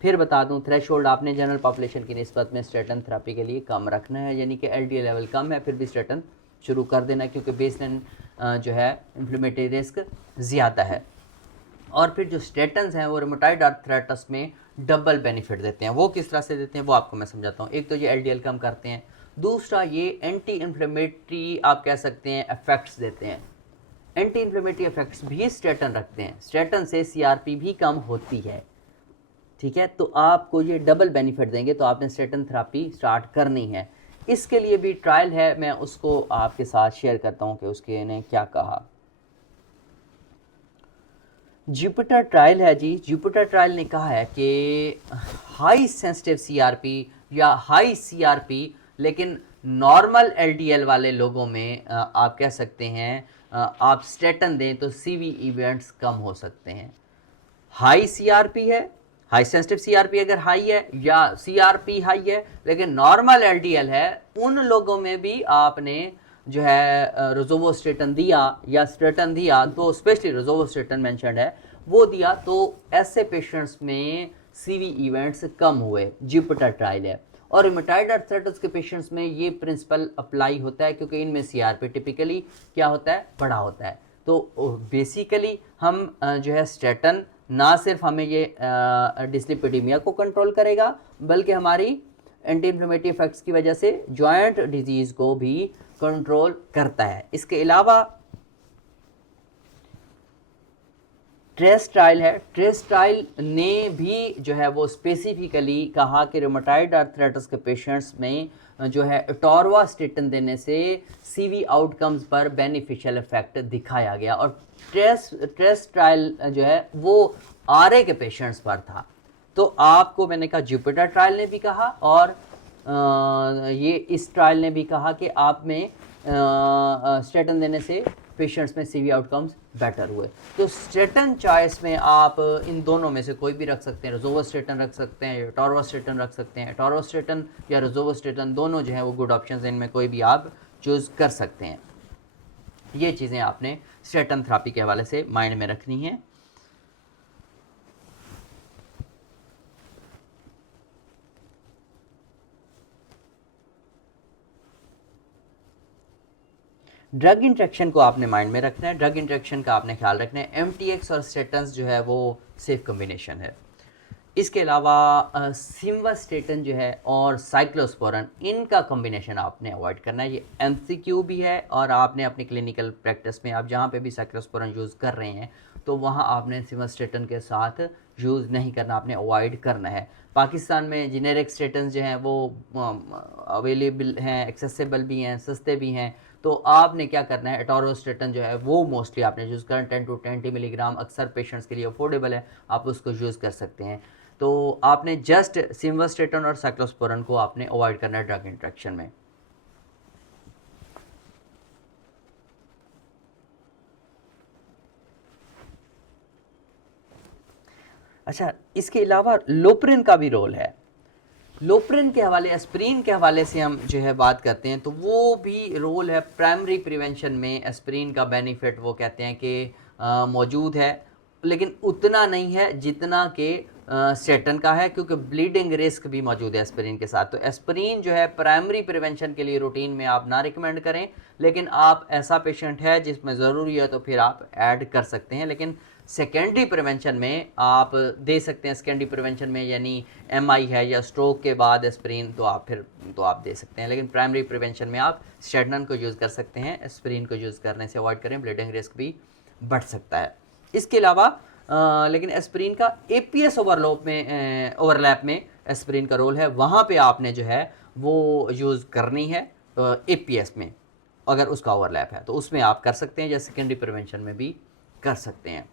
फिर बता दूं, थ्रेशोल्ड आपने जनरल पॉपुलेशन की निस्बत में स्टेटन थेरेपी के लिए कम रखना है, यानी कि एलडीएल लेवल कम है फिर भी स्टेटन शुरू कर देना है, क्योंकि बेसलाइन जो है इन्फ्लेमेटरी रिस्क ज़्यादा है। और फिर जो स्टेटन्स हैं वो रूमेटॉइड आर्थराइटिस में डबल बेनिफिट देते हैं। वो किस तरह से देते हैं वो आपको मैं समझाता हूँ। एक तो ये एलडीएल कम करते हैं, दूसरा ये एंटी इन्फ्लेमेटरी आप कह सकते हैं इफेक्ट्स देते हैं। एंटी इन्फ्लेमेटरी इफेक्ट्स भी स्टेटन रखते हैं, स्टेटन से सीआरपी भी कम होती है। ठीक है, तो आपको ये डबल बेनिफिट देंगे, तो आपने स्टेटन थेरेपी स्टार्ट करनी है। इसके लिए भी ट्रायल है, मैं उसको आपके साथ शेयर करता हूँ कि उसके ने क्या कहा। जुपिटर ट्रायल है जी। जुपिटर ट्रायल ने कहा है कि हाई सेंसिटिव सीआरपी या हाई सीआरपी लेकिन नॉर्मल एलडीएल वाले लोगों में आप कह सकते हैं आप स्टेटन दें तो सीवी इवेंट्स कम हो सकते हैं। हाई सीआरपी है, हाई सेंसिटिव सीआरपी अगर हाई है या सीआरपी हाई है लेकिन नॉर्मल एलडीएल है, उन लोगों में भी आपने जो है रोजोवोस्टेटन दिया या स्टेटन दिया, तो स्पेशली रोजोवोस्टेटन मेंशन्ड है वो दिया, तो ऐसे पेशेंट्स में सीवी इवेंट्स कम हुए। जुपिटर ट्रायल है। और रूमेटॉइड आर्थराइटिस के पेशेंट्स में ये प्रिंसिपल अप्लाई होता है क्योंकि इनमें सीआरपी टिपिकली क्या होता है, बड़ा होता है। तो बेसिकली हम जो है स्टेटन ना सिर्फ हमें ये डिस्लिपिडेमिया को कंट्रोल करेगा बल्कि हमारी एंटी इन्फ्लेमेटरी इफेक्ट्स की वजह से जॉइंट डिजीज़ को भी कंट्रोल करता है। इसके अलावा ट्रेस ट्रायल है। ट्रेस ट्रायल ने भी जो है वो स्पेसिफिकली कहा कि रूमेटॉइड आर्थराइटिस के पेशेंट्स में जो है एटोरवास्टेटिन देने से सीवी आउटकम्स पर बेनिफिशियल इफेक्ट दिखाया गया। और ट्रेस ट्रायल जो है वो आरए के पेशेंट्स पर था। तो आपको मैंने कहा जुपिटर ट्रायल ने भी कहा और ये इस ट्रायल ने भी कहा कि आप में स्टेटन देने से पेशेंट्स में सीवी आउटकम्स बेटर हुए। तो स्टेटन चॉइस में आप इन दोनों में से कोई भी रख सकते हैं। रोजोवोस्टेटन रख सकते हैं, एटोरवास्टेटन रख सकते हैं। एटोरवास्टेटन या रोजोवोस्टेटन दोनों जो है वो गुड ऑप्शन हैं, इनमें कोई भी आप चूज़ कर सकते हैं। ये चीज़ें आपने स्टेटन थेरेपी के हवाले से माइंड में रखनी है। ड्रग इंट्रैक्शन को आपने माइंड में रखना है। ड्रग इंट्रैक्शन का आपने ख्याल रखना है। एमटीएक्स और स्टेटन्स जो है वो सेफ कॉम्बिनेशन है। इसके अलावा सिम्वास्टेटन जो है और साइक्लोस्पोरन, इनका कॉम्बिनेशन आपने अवॉइड करना है। ये एमसीक्यू भी है और आपने अपनी क्लिनिकल प्रैक्टिस में आप जहाँ पे भी साइक्लोस्पोरन यूज़ कर रहे हैं तो वहाँ आपने सिम्वास्टेटन के साथ यूज़ नहीं करना, आपने अवॉइड करना है। पाकिस्तान में जेनेरिक स्टेटन जो हैं वो अवेलेबल हैं, एक्सेसिबल भी हैं, सस्ते भी हैं। तो आपने क्या करना है, एटोरवास्टेटन जो है वो मोस्टली आपने यूज़ करना। 10 to 20 मिलीग्राम अक्सर पेशेंट्स के लिए अफोर्डेबल है, आप उसको यूज़ कर सकते हैं। तो आपने जस्ट सिम्वास्टेटन और साइक्लोस्पोरन को आपने अवॉइड करना है ड्रग इंट्रैक्शन में। अच्छा, इसके अलावा लोप्रिन का भी रोल है। लोप्रिन के हवाले, एस्प्रीन के हवाले से हम जो है बात करते हैं तो वो भी रोल है प्राइमरी प्रिवेंशन में। एस्प्रीन का बेनिफिट वो कहते हैं कि मौजूद है लेकिन उतना नहीं है जितना कि स्टेटन का है, क्योंकि ब्लीडिंग रिस्क भी मौजूद है एस्प्रीन के साथ। तो एस्प्रीन जो है प्राइमरी प्रिवेंशन के लिए रूटीन में आप ना रिकमेंड करें, लेकिन आप ऐसा पेशेंट है जिसमें ज़रूरी है तो फिर आप ऐड कर सकते हैं। लेकिन सेकेंडरी प्रिवेंशन में आप दे सकते हैं। सेकेंडरी प्रिवेंशन में यानी एमआई है या स्ट्रोक के बाद एस्प्रीन तो आप दे सकते हैं। लेकिन प्राइमरी प्रिवेंशन में आप स्टेटन को यूज़ कर सकते हैं, एस्प्रीन को यूज़ करने से अवॉइड करें, ब्लीडिंग रिस्क भी बढ़ सकता है। इसके अलावा लेकिन एस्पिरिन का एपीएस ओवरलैप में एस्पिरिन का रोल है, वहाँ पे आपने जो है वो यूज़ करनी है एपीएस में। अगर उसका ओवरलैप है तो उसमें आप कर सकते हैं, जैसे सेकेंडरी प्रिवेंशन में भी कर सकते हैं।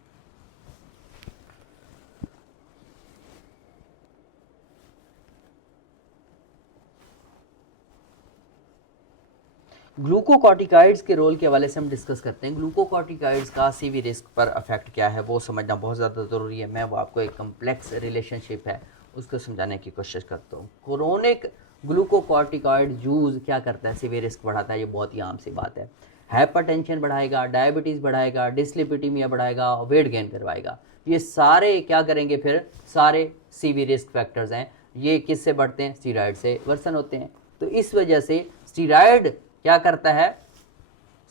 ग्लूकोकॉर्टिकॉइड्स के रोल के हवाले से हम डिस्कस करते हैं। ग्लूकोकॉर्टिकॉइड्स का सीवी रिस्क पर अफेक्ट क्या है वो समझना बहुत ज़्यादा ज़रूरी है। मैं वो आपको एक कम्प्लेक्स रिलेशनशिप है उसको समझाने की कोशिश करता हूँ। क्रोनिक ग्लूकोकॉर्टिकॉइड यूज़ क्या करता है, सीवी रिस्क बढ़ाता है, ये बहुत ही आम सी बात है। हाइपरटेंशन बढ़ाएगा, डायबिटीज़ बढ़ाएगा, डिस्लिपिडीमिया बढ़ाएगा, वेट गेन करवाएगा। ये सारे क्या करेंगे, फिर सारे सीवी रिस्क फैक्टर्स हैं। ये किससे बढ़ते हैं, स्टीरॉयड से वर्सन होते हैं। तो इस वजह से स्टीरॉयड क्या करता है,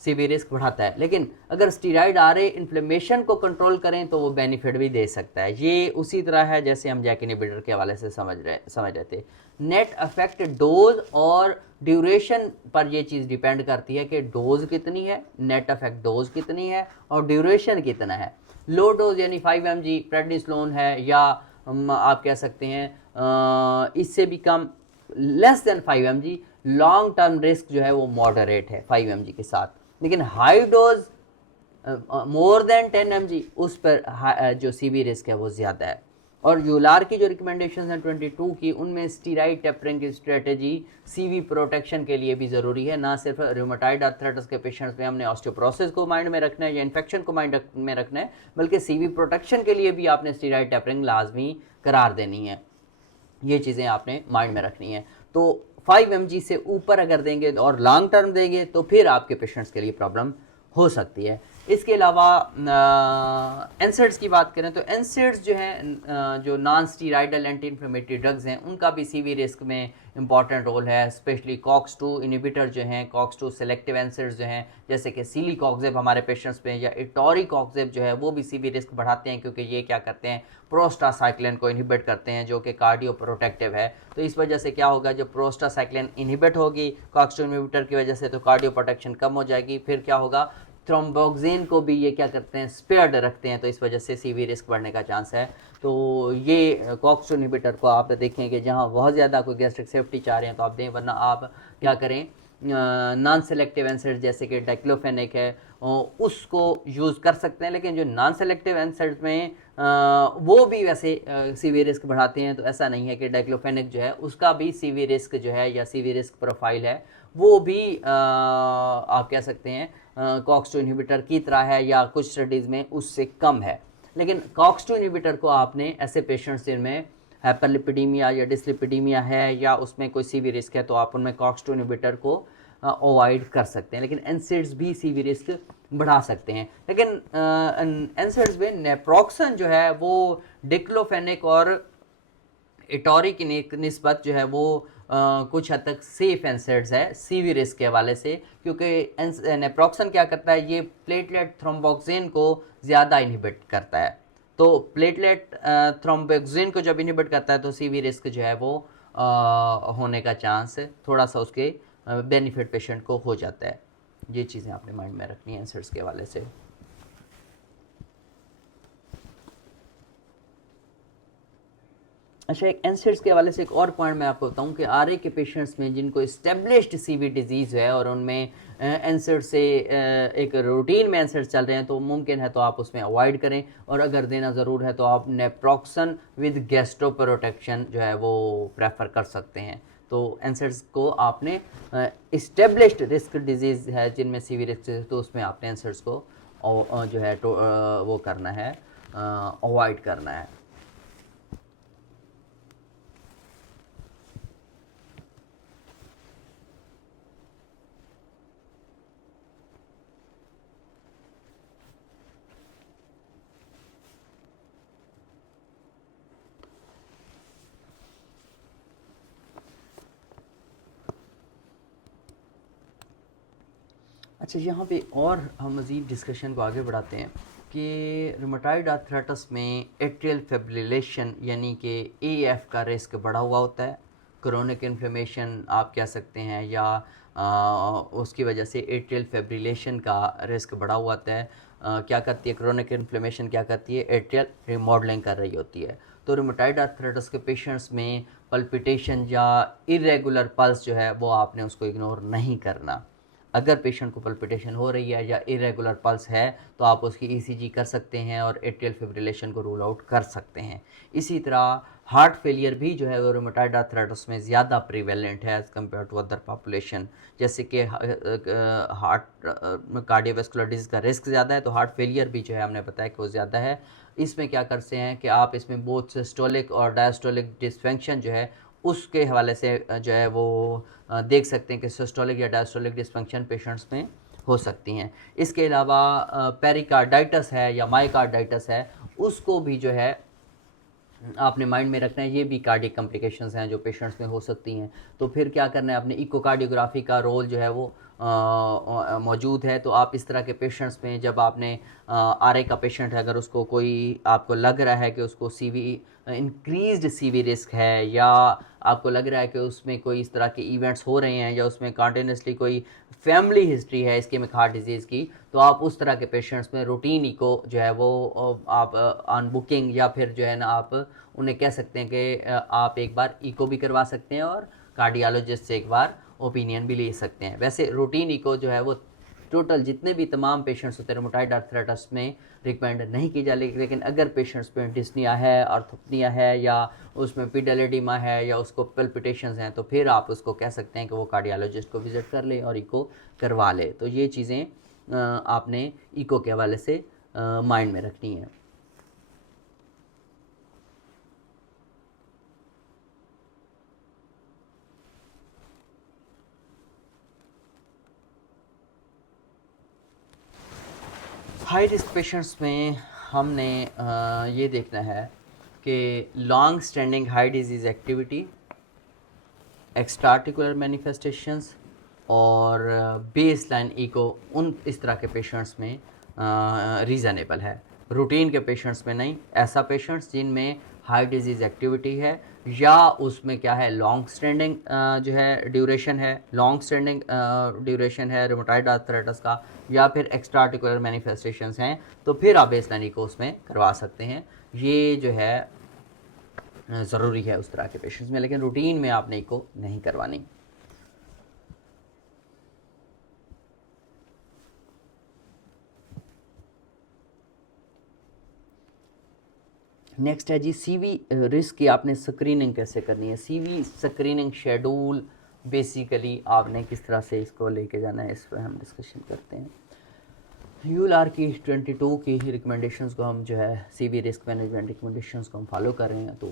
सीवी रिस्क बढ़ाता है। लेकिन अगर स्टीरॉयड आ रहे इन्फ्लेमेशन को कंट्रोल करें तो वो बेनिफिट भी दे सकता है। ये उसी तरह है जैसे हम जैक इनहिबिटर के हवाले से समझ रहे थे। नेट अफेक्ट डोज और ड्यूरेशन पर ये चीज़ डिपेंड करती है कि डोज कितनी है, नेट अफेक्ट डोज कितनी है और ड्यूरेशन कितना है। लो डोज यानी 5 mg प्रेडनिसोलोन है, या आप कह सकते हैं इससे भी कम, less than 5 mg, long term risk जो है वो मॉडरेट है 5 mg के साथ। लेकिन high dose more than 10 mg, उस पर जो सीवी रिस्क है वो ज़्यादा है। और यूलार की जो रिकमेंडेशन है 22 की, उनमें स्टीराइड टेपरिंग की स्ट्रेटेजी सीवी प्रोटेक्शन के लिए भी ज़रूरी है। ना सिर्फ रूमेटॉइड आर्थराइटिस के पेशेंट्स में हमने ऑस्टियोपोरोसिस को माइंड में रखना है या इन्फेक्शन को माइंड में रखना है, बल्कि सीवी प्रोटेक्शन के लिए भी आपने स्टीराइड टेपरिंग लाजमी करार देनी है। ये चीज़ें आपने माइंड में रखनी है। तो 5 mg से ऊपर अगर देंगे और लॉन्ग टर्म देंगे तो फिर आपके पेशेंट्स के लिए प्रॉब्लम हो सकती है। इसके अलावा एनसेड्स की बात करें तो एनसेड्स जो हैं जो non steroidal anti inflammatory drugs हैं, उनका भी सीवी रिस्क में इंपॉर्टेंट रोल है। स्पेशली COX-2 इनिबिटर जो हैं, COX-2 सेलेक्टिव एनसेड्स जो हैं, जैसे कि सीलीकॉक्जेब हमारे पेशेंट्स में, या इटोरीकॉक्जेब जो है, वो भी सीवी रिस्क बढ़ाते हैं, क्योंकि ये क्या करते हैं, प्रोस्टासाइक्लिन को इनहिबिट करते हैं, जो कि कार्डियो प्रोटेक्टिव है। तो इस वजह से क्या होगा, जब प्रोस्टासाइक्लिन इनहिबिट होगी COX-2 इनहिबिटर की वजह से, तो कार्डियो प्रोटेक्शन कम हो जाएगी। फिर क्या होगा, थ्रोम्बोक्सिन को भी ये क्या करते हैं, स्पेयर्ड रखते हैं, तो इस वजह से सीवी रिस्क बढ़ने का चांस है। तो ये COX-2 इनहिबिटर को आप देखें कि जहाँ बहुत ज़्यादा कोई गैस्ट्रिक सेफ्टी चाह रहे हैं तो आप दें, वरना आप क्या करें, नॉन सेलेक्टिव एनसेड जैसे कि डाइक्लोफेनिक है उसको यूज़ कर सकते हैं। लेकिन जो नॉन सेलेक्टिव एनसेड में वो भी वैसे सीवी रिस्क बढ़ाते हैं, तो ऐसा नहीं है कि डाइक्लोफेनिक जो है उसका भी सीवी रिस्क जो है या सीवी रिस्क प्रोफाइल है वो भी आप कह सकते हैं COX-2 इनहिबिटर की तरह है, या कुछ स्टडीज़ में उससे कम है। लेकिन COX-2 इनहिबिटर को आपने ऐसे पेशेंट्स जिनमें हाइपरलिपिडीमिया या डिसलिपिडीमिया है या उसमें कोई सीवी रिस्क है, तो आप उनमें COX-2 इनहिबिटर को अवॉइड कर सकते हैं। लेकिन एनसेड्स भी सीवी रिस्क बढ़ा सकते हैं। लेकिन एनसेड्स में नेप्रोक्सन जो है वो डिक्लोफेनिक और इटोरी की निस्बत जो है वो कुछ हद तक सेफ एनसेड्स है सीवी रिस्क के हवाले से, क्योंकि नेप्रोक्सन क्या करता है, ये प्लेटलेट थ्रोम्बोक्सिन को ज़्यादा इनहिबिट करता है। तो प्लेटलेट थ्रोम्बोक्सिन को जब इनहिबिट करता है तो सीवी रिस्क जो है वो होने का चांस थोड़ा सा उसके बेनिफिट पेशेंट को हो जाता है। ये चीज़ें आपने माइंड में रखनी है एनसेड्स के हवाले से। अच्छा, एक एनसेड्स के हवाले से एक और पॉइंट मैं आपको बताऊं कि आरए के पेशेंट्स में जिनको इस्टेब्लिश्ड सीवी डिजीज़ है और उनमें एनसेड से एक रूटीन में एनसेड चल रहे हैं, तो मुमकिन है तो आप उसमें अवॉइड करें, और अगर देना ज़रूर है तो आप नेप्रोक्सन विद गैस्ट्रोप्रोटेक्शन जो है वो प्रेफर कर सकते हैं। तो एनसेड्स को आपने इस्टेब्लिश्ड रिस्क डिजीज़ है जिनमें सीवी रिस्क है, तो उसमें आपने एनसेड्स को जो है वो करना है, अवॉइड करना है। अच्छा, यहाँ पे और हम मज़ीद डिस्कशन को आगे बढ़ाते हैं कि रूमेटॉइड आर्थराइटिस में एट्रियल फिब्रिलेशन यानी कि AF का रिस्क बढ़ा हुआ होता है। क्रोनिक इन्फ्लेमेशन आप कह सकते हैं, या उसकी वजह से एट्रियल फिब्रिलेशन का रिस्क बढ़ा हुआ होता है। क्या करती है, क्रोनिक इन्फ्लेमेशन क्या करती है, एट्रियल रिमॉडलिंग कर रही होती है। तो रूमेटाइड आर्थराइटिस के पेशेंट्स में पल्पिटेशन या इरेगुलर पल्स जो है वो आपने उसको इग्नोर नहीं करना। अगर पेशेंट को पल्पिटेशन हो रही है या इरेगुलर पल्स है तो आप उसकी ईसीजी कर सकते हैं और एट्रियल फिब्रिलेशन को रूल आउट कर सकते हैं। इसी तरह हार्ट फेलियर भी जो है वो रूमेटाइड आर्थराइटिस में ज़्यादा प्रिवेलेंट है as compare to other population. जैसे कि हार्ट कार्डियोवैस्कुलर डिजीज़ का रिस्क ज़्यादा है तो हार्ट फेलियर भी जो है हमने बताया कि वो ज़्यादा है। इसमें क्या करते हैं कि आप इसमें बोथ सिस्टोलिक और डायस्टोलिक डिसफंक्शन जो है उसके हवाले से जो है वो देख सकते हैं कि सिस्टोलिक या डायस्टोलिक डिसफंक्शन पेशेंट्स में हो सकती हैं। इसके अलावा पेरिकार्डाइटिस है या मायोकार्डाइटिस है, उसको भी जो है आपने माइंड में रखना है। ये भी कार्डियक कॉम्प्लिकेशंस हैं जो पेशेंट्स में हो सकती हैं। तो फिर क्या करना है, आपने इकोकार्डियोग्राफी का रोल जो है वो मौजूद है। तो आप इस तरह के पेशेंट्स में जब आपने आरए का पेशेंट है, अगर उसको कोई आपको लग रहा है कि उसको सीवी इंक्रीज्ड सीवी रिस्क है या आपको लग रहा है कि उसमें कोई इस तरह के इवेंट्स हो रहे हैं या उसमें कॉन्टिन्यूसली कोई फैमिली हिस्ट्री है इस्केमिक हार्ट डिजीज़ की, तो आप उस तरह के पेशेंट्स में रूटीन इको जो है वो आप ऑन बुकिंग या फिर जो है ना आप उन्हें कह सकते हैं कि आप एक बार इको भी करवा सकते हैं और कार्डियोलॉजिस्ट से एक बार ओपिनियन भी ले सकते हैं। वैसे रूटीन इको जो है वो टोटल जितने भी तमाम पेशेंट्स होते हैं रूमेटाइड आर्थराइटिस में रिकमेंड नहीं की जाती, लेकिन अगर पेशेंट्स में डिस्निया है, ऑर्थोपनिया है या उसमें पीडोलिडिमा है या उसको पल्पिटेशंस हैं, तो फिर आप उसको कह सकते हैं कि वो कार्डियोलॉजिस्ट को विज़िट कर ले और इको करवा ले। तो ये चीज़ें आपने इको के हवाले से माइंड में रखनी है। हाई रिस्क पेशेंट्स में हमने ये देखना है कि long standing high disease activity, extra articular manifestations और बेस लाइन इको उन इस तरह के पेशेंट्स में रीज़नेबल है। रूटीन के पेशेंट्स में नहीं। ऐसा पेशेंट्स जिनमें हाई डिजीज़ एक्टिविटी है या उसमें क्या है लॉन्ग स्टैंडिंग जो है ड्यूरेशन है, लॉन्ग स्टैंडिंग ड्यूरेशन है रूमेटाइड आर्थराइटिस का, या फिर एक्स्ट्रा आर्टिकुलर मैनिफेस्टेशंस हैं, तो फिर आप बेस लाइन इको उसमें करवा सकते हैं। ये जो है ज़रूरी है उस तरह के पेशेंट्स में, लेकिन रूटीन में आपने इको नहीं करवानी। नेक्स्ट है जी सीवी रिस्क की आपने स्क्रीनिंग कैसे करनी है। सीवी स्क्रीनिंग शेड्यूल बेसिकली आपने किस तरह से इसको लेके जाना है, इस पर हम डिस्कशन करते हैं। यूएलआर की 22 की रिकमेंडेशंस को हम जो है सीवी रिस्क मैनेजमेंट रिकमेंडेशंस को हम फॉलो कर रहे हैं। तो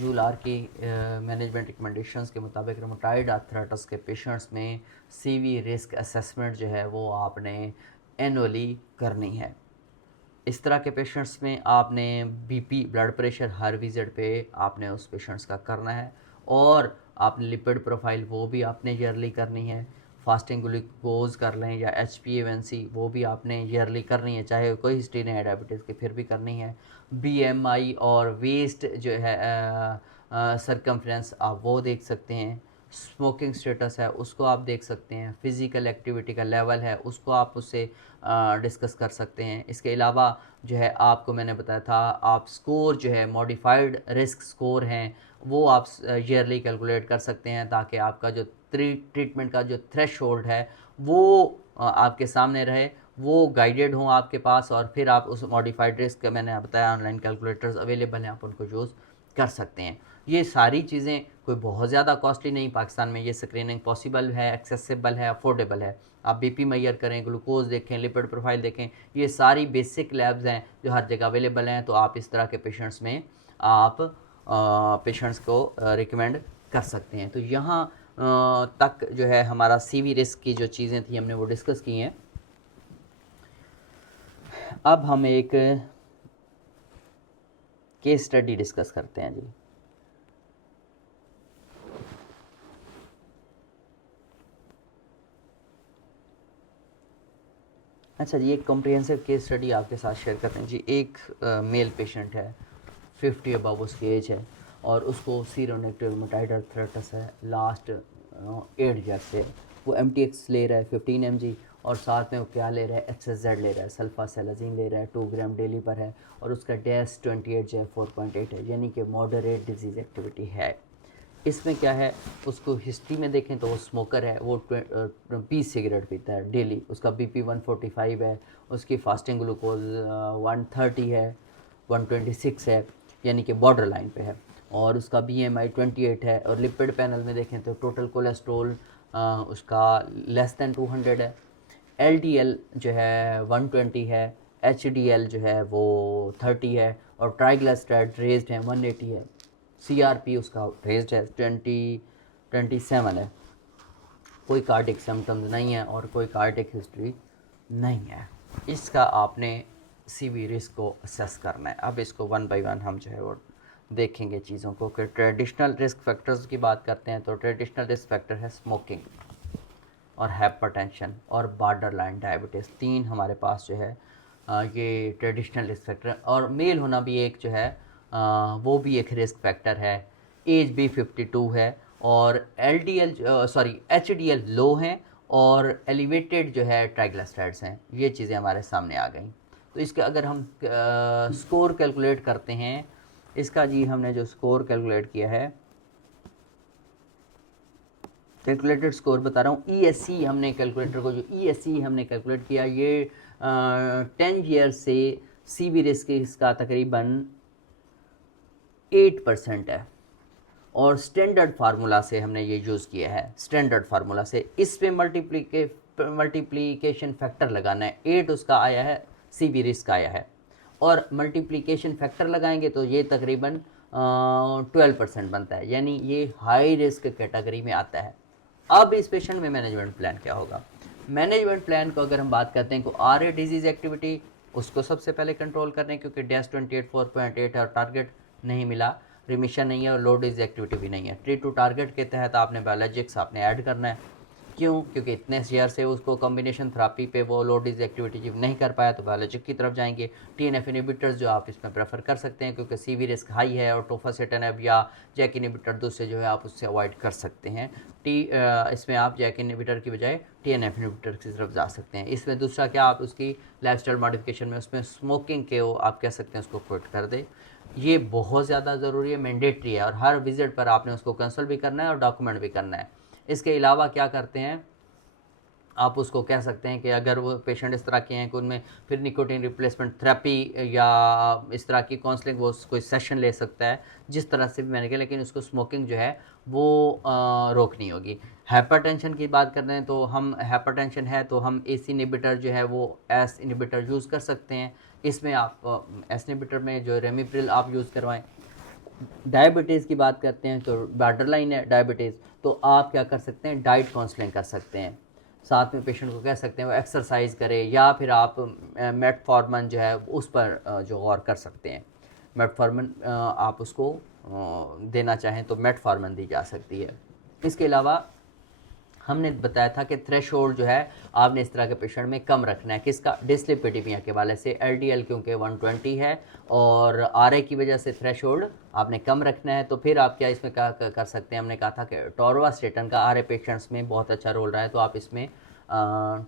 यूएलआर की मैनेजमेंट रिकमेंडेशंस के मुताबिक रूमेटाइड आर्थराइटिस के पेशेंट्स में सीवी रिस्क असेसमेंट जो है वो आपने एनुअली करनी है। इस तरह के पेशेंट्स में आपने बीपी ब्लड प्रेशर हर विज़िट पे आपने उस पेशेंट्स का करना है और आपने लिपिड प्रोफाइल वो भी आपने ईयरली करनी है। फास्टिंग ग्लूकोज कर लें या HbA1c वो भी आपने ईयरली करनी है, चाहे कोई हिस्ट्री नहीं है डायबिटीज़ की फिर भी करनी है। BMI और वेस्ट जो है सरकमफ्रेंस आप वो देख सकते हैं। स्मोकिंग स्टेटस है उसको आप देख सकते हैं। फ़िज़िकल एक्टिविटी का लेवल है उसको आप उससे डिस्कस कर सकते हैं। इसके अलावा जो है आपको मैंने बताया था आप स्कोर जो है मॉडिफाइड रिस्क स्कोर हैं वो आप ईयरली कैलकुलेट कर सकते हैं, ताकि आपका जो ट्रीटमेंट का जो थ्रेशोल्ड है वो आपके सामने रहे, वो गाइडेड हों आपके पास, और फिर आप उस मॉडिफाइड रिस्क मैंने बताया ऑनलाइन कैलकुलेटर्स अवेलेबल हैं, आप उनको यूज़ कर सकते हैं। ये सारी चीज़ें कोई बहुत ज़्यादा कॉस्टली नहीं, पाकिस्तान में ये स्क्रीनिंग पॉसिबल है, एक्सेसिबल है, अफोर्डेबल है। आप बीपी मेजर करें, ग्लूकोज देखें, लिपिड प्रोफाइल देखें, ये सारी बेसिक लैब्स हैं जो हर जगह अवेलेबल हैं। तो आप इस तरह के पेशेंट्स में आप पेशेंट्स को रिकमेंड कर सकते हैं। तो यहाँ तक जो है हमारा सीवी रिस्क की जो चीज़ें थी हमने वो डिस्कस की हैं। अब हम एक केस स्टडी डिस्कस करते हैं जी। अच्छा जी, एक कॉम्प्रिहेंसिव केस स्टडी आपके साथ शेयर करते हैं जी। एक मेल पेशेंट है, 50 अबव उसकी एज है और उसको सीरोनेक्टिव रूमेटाइड आर्थराइटिस है लास्ट 8 ईयर से। वो MTX ले रहा है 15 mg और साथ में वो क्या ले रहा है, HSZ ले रहा है, सल्फासेलाजीन ले रहा है, 2 ग्राम डेली पर है, और उसका डेस 28 जो है 4.8 है, यानी कि मॉडरेट डिजीज़ एक्टिविटी है। इसमें क्या है, उसको हिस्ट्री में देखें तो वो स्मोकर है, वो 20 सिगरेट पीता है डेली, उसका BP 145 है, उसकी फास्टिंग ग्लूकोज 130 है, 126 है, यानी कि बॉर्डर लाइन पे है, और उसका BMI 28 है, और लिपिड पैनल में देखें तो टोटल कोलेस्ट्रोल उसका लेस दैन 200 है, LDL जो है 120 है, HDL जो है वो 30 है, और ट्राइग्लिसराइड रेज्ड है 180 है, CRP उसका रेज्ड है 27 है, कोई कार्डिक सिम्टम्स नहीं है और कोई कार्डिक हिस्ट्री नहीं है। इसका आपने CV रिस्क को असेस करना है। अब इसको वन बाय वन हम जो है वो देखेंगे चीज़ों को कि ट्रेडिशनल रिस्क फैक्टर्स की बात करते हैं तो ट्रेडिशनल रिस्क फैक्टर है स्मोकिंग और हाइपरटेंशन और बॉर्डर लाइन डायबिटीज़, 3 हमारे पास जो है ये ट्रेडिशनल रिस्क फैक्टर। और मेल होना भी एक जो है वो भी एक रिस्क फैक्टर है। एज भी 52 है, और HDL लो हैं, और एलिवेटेड जो है ट्राइग्लिसराइड्स हैं। ये चीज़ें हमारे सामने आ गई। तो इसके अगर हम स्कोर कैलकुलेट करते हैं, इसका जी हमने जो स्कोर कैलकुलेट किया है, कैलकुलेटेड स्कोर बता रहा हूँ, ESC हमने कैलकुलेटर को जो ESC हमने कैलकुलेट किया, ये 10 ईयर से CV रिस्क इसका तकरीबन 8% है, और स्टैंडर्ड फार्मूला से हमने ये यूज़ किया है। स्टैंडर्ड फार्मूला से इस पे मल्टीप्लिकेशन फैक्टर लगाना है, 8 उसका आया है, CV रिस्क आया है, और मल्टीप्लिकेशन फैक्टर लगाएंगे तो ये तकरीबन 12% बनता है, यानी ये हाई रिस्क कैटेगरी में आता है। अब इस पेशेंट में मैनेजमेंट प्लान क्या होगा? मैनेजमेंट प्लान को अगर हम बात करते हैं तो RA डिजीज़ एक्टिविटी उसको सबसे पहले कंट्रोल करने, क्योंकि डेस 28 4.8 है और टारगेट नहीं मिला, रिमिशन नहीं है और लो डिजीज एक्टिविटी भी नहीं है। ट्रीट टू टारगेट के तहत आपने बायोलॉजिक्स आपने ऐड करना है। क्यों? क्योंकि इतने ईयर से उसको कॉम्बिनेशन थेरापी पे वो लो डिजीज एक्टिविटी नहीं कर पाया, तो बायोलॉजिक की तरफ जाएंगे। TNF इनिबिटर्स जो आप इसमें प्रेफर कर सकते हैं, क्योंकि CV रिस्क हाई है, और टोफासिटानेब या जैक इनिबिटर दूसरे जो है आप उससे अवॉइड कर सकते हैं। इसमें आप जैक इनिबिटर की बजाय TNF इनिबिटर की तरफ जा सकते हैं। इसमें दूसरा क्या, आप उसकी लाइफस्टाइल मॉडिफिकेशन में उसमें स्मोकिंग के वो आप कह सकते हैं उसको क्विट कर दे। ये बहुत ज़्यादा ज़रूरी है, मैंडेटरी है, और हर विजिट पर आपने उसको कंसल्ट भी करना है और डॉक्यूमेंट भी करना है। इसके अलावा क्या करते हैं, आप उसको कह सकते हैं कि अगर वो पेशेंट इस तरह के हैं कि उनमें फिर निकोटीन रिप्लेसमेंट थेरेपी या इस तरह की काउंसलिंग वो कोई सेशन ले सकता है, जिस तरह से भी मैंने कहा, लेकिन उसको स्मोकिंग जो है वो रोकनी होगी। हाइपरटेंशन की बात करते हैं तो हम हाइपरटेंशन है तो हम AC इनिबिटर जो है वो एस इनिबिटर यूज़ कर सकते हैं। इसमें आप एस इनिबिटर में जो रेमिप्रिल आप यूज़ करवाएं। डायबिटीज़ की बात करते हैं तो बॉर्डर लाइन है डायबिटीज़, तो आप क्या कर सकते हैं, डाइट काउंसलिंग कर सकते हैं। साथ में पेशेंट को कह सकते हैं वो एक्सरसाइज करे, या फिर आप मेटफॉर्मन जो है उस पर जो गौर कर सकते हैं। मेटफॉर्मन आप उसको देना चाहें तो मेटफॉर्मन दी जा सकती है। इसके अलावा हमने बताया था कि थ्रेशोल्ड जो है आपने इस तरह के पेशेंट में कम रखना है, किसका, डिस्लिपिडिमिया के वाले से। LDL क्योंकि 120 है और RA की वजह से थ्रेशोल्ड आपने कम रखना है। तो फिर आप क्या इसमें क्या कर सकते हैं, हमने कहा था कि टोरवास्टेटन का RA पेशेंट्स में बहुत अच्छा रोल रहा है, तो आप इसमें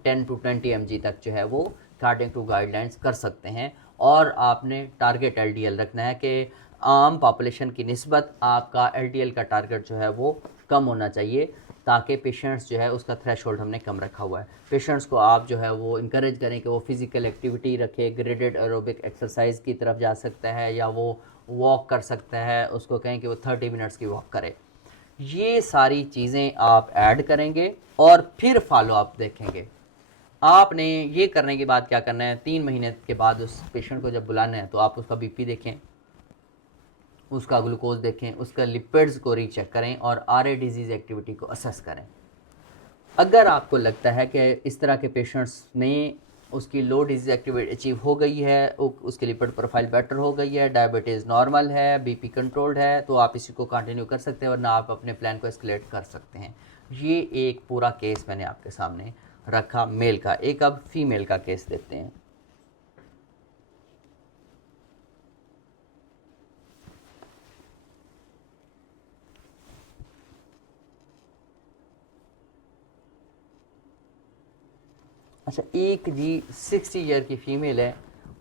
10 to 20 mg तक जो है वो अकॉर्डिंग टू गाइडलाइंस कर सकते हैं। और आपने टारगेट LDL रखना है कि आम पॉपुलेशन की निस्बत आपका LDL का टारगेट जो है वो कम होना चाहिए, ताकि पेशेंट्स जो है उसका थ्रेशोल्ड हमने कम रखा हुआ है। पेशेंट्स को आप जो है वो इनकरेज करें कि वो फिज़िकल एक्टिविटी रखे, ग्रेडेड एरोबिक एक्सरसाइज की तरफ जा सकता है, या वो वॉक कर सकता है, उसको कहें कि वो 30 मिनट्स की वॉक करे। ये सारी चीज़ें आप ऐड करेंगे और फिर फॉलो अप देखेंगे। आपने ये करने के बाद क्या करना है, 3 महीने के बाद उस पेशेंट को जब बुलाना है तो आप उसका BP देखें, उसका ग्लूकोज देखें, उसका लिपिड्स को रीचेक करें, और RA डिजीज़ एक्टिविटी को असेस करें। अगर आपको लगता है कि इस तरह के पेशेंट्स में उसकी लो डिजीज़ एक्टिविटी अचीव हो गई है, उसकी लिपिड प्रोफाइल बेटर हो गई है, डायबिटीज़ नॉर्मल है, BP कंट्रोल्ड है, तो आप इसी को कंटिन्यू कर सकते हैं, वरना आप अपने प्लान को एस्केलेट कर सकते हैं। ये एक पूरा केस मैंने आपके सामने रखा मेल का। एक अब फीमेल का केस देखते हैं। अच्छा, एक जी 60 ईयर की फ़ीमेल है,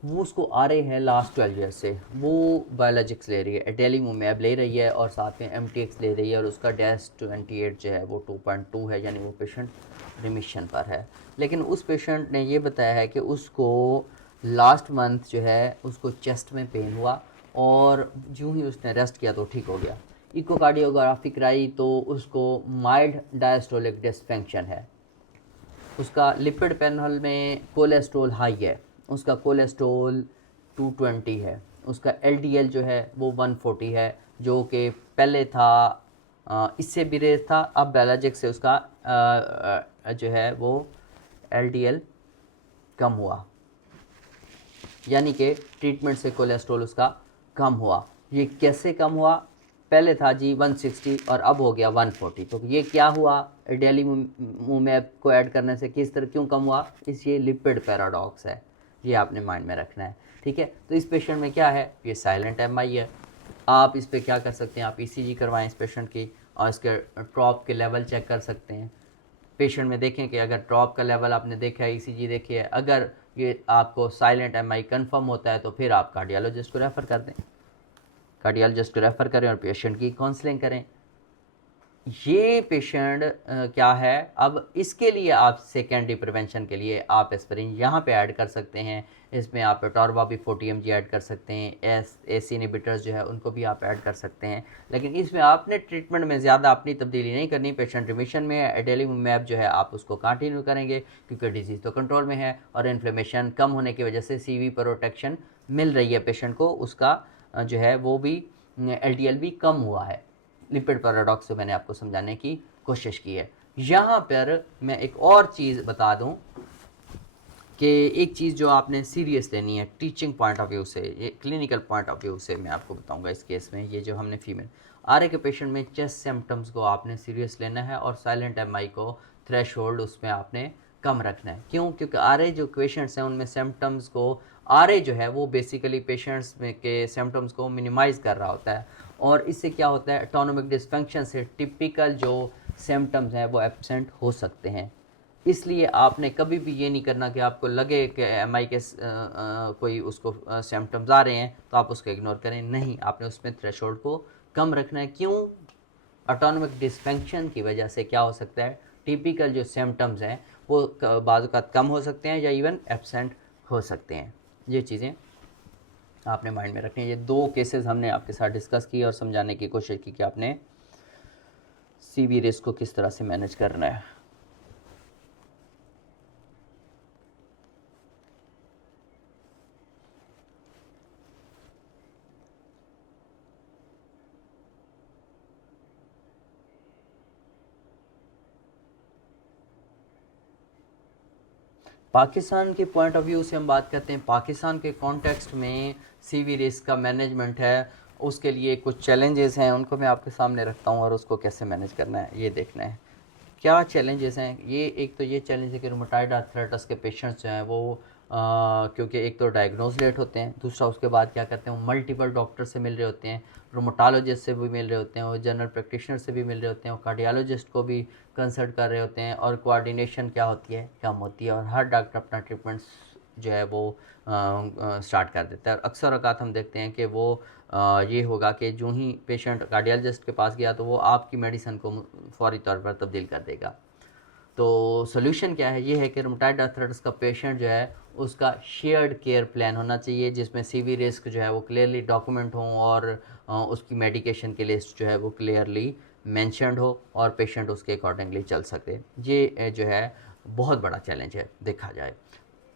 वो उसको आ रहे हैं लास्ट 12 ईयर से, वो बायोलॉजिक्स ले रही है, एडेलीमुमैब ले रही है और साथ में एमटीएक्स ले रही है और उसका डैश 28 जो है वो 2.2 है, यानी वो पेशेंट रिमिशन पर है। लेकिन उस पेशेंट ने ये बताया है कि उसको लास्ट मंथ जो है उसको चेस्ट में पेन हुआ और यूँ ही उसने रेस्ट किया तो ठीक हो गया। इकोकार्डियोग्राफी कराई तो उसको माइल्ड डायस्टोलिक डिसफंक्शन है, उसका लिपिड पैनल में कोलेस्ट्रॉल हाई है, उसका कोलेस्ट्रॉल 220 है, उसका एलडीएल जो है वो 140 है, जो कि पहले था इससे भी रेस था, अब बायोलॉजिक से उसका जो है वो एलडीएल कम हुआ, यानी कि ट्रीटमेंट से कोलेस्ट्रॉल उसका कम हुआ। ये कैसे कम हुआ? पहले था जी 160 और अब हो गया 140। तो ये क्या हुआ? एडेलीमुमैब को ऐड करने से किस तरह क्यों कम हुआ? ये लिपिड पैराडॉक्स है, ये आपने माइंड में रखना है, ठीक है। तो इस पेशेंट में क्या है, ये साइलेंट एमआई है। आप इस पर क्या कर सकते हैं, आप ईसीजी करवाएं इस पेशेंट की और इसके ट्रॉप के लेवल चेक कर सकते हैं। पेशेंट में देखें कि अगर ट्रॉप का लेवल आपने देखा है, ईसीजी देखी है, अगर ये आपको साइलेंट एमआई कंफर्म होता है तो फिर आप कार्डियोलॉजिस्ट को रेफ़र कर दें, कार्डियोलॉजिस्ट को रेफ़र करें और पेशेंट की काउंसलिंग करें। ये पेशेंट क्या है, अब इसके लिए आप सेकेंडरी प्रिवेंशन के लिए आप एस्पिरिन यहाँ पे ऐड कर सकते हैं, इसमें आप टॉर्बा भी 40 mg ऐड कर सकते हैं, एसी इनहिबिटर्स जो है उनको भी आप ऐड कर सकते हैं। लेकिन इसमें आपने ट्रीटमेंट में ज़्यादा अपनी तब्दीली नहीं करनी। पेशेंट रिमिशन में है, एडेलीमुमैब जो है आप उसको कंटिन्यू करेंगे क्योंकि डिजीज़ तो कंट्रोल में है और इन्फ्लेमेशन कम होने की वजह से सीवी प्रोटेक्शन मिल रही है पेशेंट को, उसका जो है वो भी एलडीएल भी कम हुआ है। लिपिड पैराडॉक्स को मैंने आपको समझाने की कोशिश की है। यहाँ पर मैं एक और चीज़ बता दूँ कि एक चीज़ जो आपने सीरियस लेनी है टीचिंग पॉइंट ऑफ व्यू से, ये क्लिनिकल पॉइंट ऑफ व्यू से मैं आपको बताऊंगा इस केस में। ये जो हमने फीमेल आरए के पेशेंट में चेस्ट सिम्टम्स को आपने सीरियस लेना है और साइलेंट एमआई को थ्रेशोल्ड उसमें आपने कम रखना है। क्यों? क्योंकि आरए जो पेशेंट्स हैं उनमें सिम्टम्स को, आरए जो है वो बेसिकली पेशेंट्स में के सिम्टम्स को मिनिमाइज़ कर रहा होता है और इससे क्या होता है, ऑटोनोमिक डिसफंक्शन से टिपिकल जो सिम्टम्स हैं वो एब्सेंट हो सकते हैं। इसलिए आपने कभी भी ये नहीं करना कि आपको लगे कि एमआई के कोई उसको सिम्टम्स आ रहे हैं तो आप उसको इग्नोर करें, नहीं, आपने उसमें थ्रेशोल्ड को कम रखना है। क्यों? ऑटोनोमिक डिसफंक्शन की वजह से क्या हो सकता है, टिपिकल जो सिम्टम्स हैं वो बाज़ औक़ात कम हो सकते हैं या इवन एब्सेंट हो सकते हैं। ये चीज़ें आपने माइंड में रखनी है। ये दो केसेस हमने आपके साथ डिस्कस की और समझाने की कोशिश की कि आपने सीवी रिस्क को किस तरह से मैनेज करना है। पाकिस्तान के पॉइंट ऑफ व्यू से हम बात करते हैं, पाकिस्तान के कॉन्टेक्स्ट में सीवी रिस्क का मैनेजमेंट है, उसके लिए कुछ चैलेंजेस हैं, उनको मैं आपके सामने रखता हूँ और उसको कैसे मैनेज करना है ये देखना है। क्या चैलेंजेस हैं? ये एक तो ये चैलेंज है कि रूमेटॉइड आर्थराइटिस के पेशेंट्स जो हैं वो क्योंकि एक तो डायग्नोज लेट होते हैं, दूसरा उसके बाद क्या करते हैं, वो मल्टीपल डॉक्टर से मिल रहे होते हैं, रूमेटोलॉजिस्ट से भी मिल रहे होते हैं, वो जनरल प्रैक्टिशनर से भी मिल रहे होते हैं, वो कार्डियोलॉजिस्ट को भी कंसल्ट कर रहे होते हैं और कोऑर्डिनेशन क्या होती है, कम होती है और हर डॉक्टर अपना ट्रीटमेंट जो है वो स्टार्ट कर देता है। और अक्सर औक़ात हम देखते हैं कि वो ये होगा कि जो ही पेशेंट कार्डियोलॉजिस्ट के पास गया तो वो आपकी मेडिसिन को फौरी तौर पर तब्दील कर देगा। तो सॉल्यूशन क्या है? ये है कि रूमेटॉइड आर्थराइटिस का पेशेंट जो है उसका शेयर्ड केयर प्लान होना चाहिए जिसमें सीवी रिस्क जो है वो क्लियरली डॉक्यूमेंट हों और उसकी मेडिकेशन की लिस्ट जो है वो क्लियरली मेंशन्ड हो और पेशेंट उसके अकॉर्डिंगली चल सके। ये जो है बहुत बड़ा चैलेंज है देखा जाए।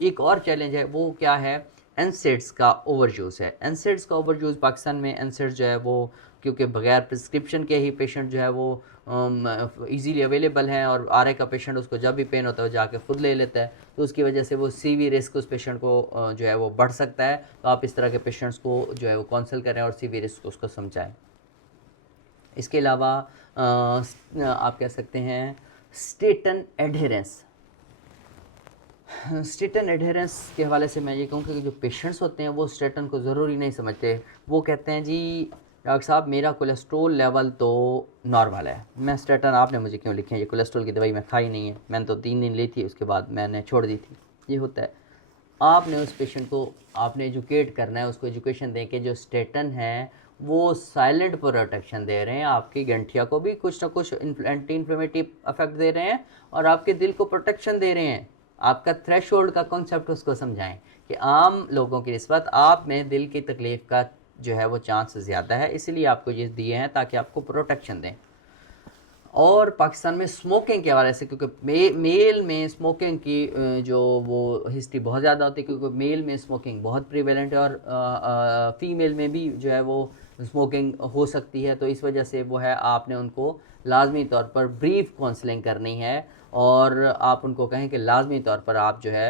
एक और चैलेंज है, वो क्या है, एनसेड्स का ओवर यूज़ है। एनसेड्स का ओवर यूज़ पाकिस्तान में, एनसेड्स जो है वो क्योंकि बगैर प्रिस्क्रिप्शन के ही पेशेंट जो है वो इजीली अवेलेबल हैं और आरए का पेशेंट उसको जब भी पेन होता है वो जाके खुद ले लेता है, तो उसकी वजह से वो सीवी रिस्क उस पेशेंट को जो है वो बढ़ सकता है। तो आप इस तरह के पेशेंट्स को जो है वो काउंसल करें और सीवी रिस्क उसको समझाएं। इसके अलावा आप कह सकते हैं स्टेटन एडहेरेंस। स्टेटन एडहेरेंस के हवाले से मैं ये कहूँ कि जो पेशेंट्स होते हैं वो स्टेटन को ज़रूरी नहीं समझते। वो कहते हैं जी डॉक्टर साहब मेरा कोलेस्ट्रॉल लेवल तो नॉर्मल है, मैं स्टेटन आपने मुझे क्यों लिखे हैं, ये कोलेस्ट्रॉल की दवाई मैं खाई नहीं है, मैंने तो 3 दिन ली थी, उसके बाद मैंने छोड़ दी थी। ये होता है। आपने उस पेशेंट को आपने एजुकेट करना है, उसको एजुकेशन दें कि जो स्टेटन है वो साइलेंट प्रोटेक्शन दे रहे हैं, आपकी गंठिया को भी कुछ ना कुछ एंटी इन्फ्लेमेटिव इफेक्ट दे रहे हैं और आपके दिल को प्रोटेक्शन दे रहे हैं। आपका थ्रेशोल्ड का कॉन्सेप्ट उसको समझाएं कि आम लोगों की निस्बत आप में दिल की तकलीफ़ का जो है वो चांस ज़्यादा है, इसलिए आपको ये दिए हैं ताकि आपको प्रोटेक्शन दें। और पाकिस्तान में स्मोकिंग के हवाले से, क्योंकि मेल में स्मोकिंग की जो वो हिस्ट्री बहुत ज़्यादा होती है, क्योंकि मेल में स्मोकिंग बहुत प्रीवेलेंट है और फीमेल में भी जो है वो स्मोकिंग हो सकती है, तो इस वजह से वो है आपने उनको लाजमी तौर पर ब्रीफ काउंसलिंग करनी है और आप उनको कहें कि लाजमी तौर पर आप जो है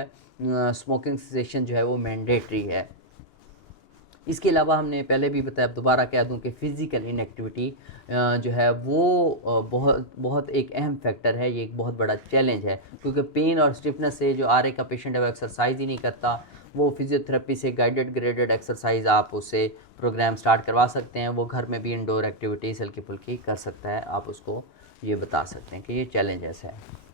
स्मोकिंग सेशन जो है वो मैंडेटरी है। इसके अलावा हमने पहले भी बताया, दोबारा कह दूं कि फ़िज़िकल इनएक्टिविटी जो है वो बहुत बहुत एक अहम फैक्टर है, ये एक बहुत बड़ा चैलेंज है, क्योंकि पेन और स्टिफनेस से जो आर ए का पेशेंट है वो एक्सरसाइज ही नहीं करता। वो फिजियोथेरेपी से गाइडेड ग्रेडेड एक्सरसाइज आप उससे प्रोग्राम स्टार्ट करवा सकते हैं, वो घर में भी इंडोर एक्टिविटीज़ हल्की फुल्की कर सकता है, आप उसको ये बता सकते हैं कि ये चैलेंज ऐसा है।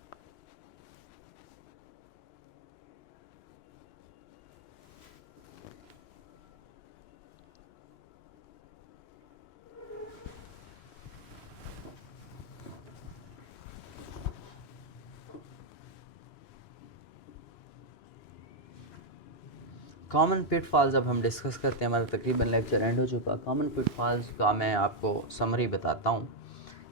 कॉमन पिटफॉल्स अब हम डिस्कस करते हैं, हमारा तकरीबन लेक्चर एंड हो चुका। कॉमन पिटफॉल्स का मैं आपको समरी बताता हूँ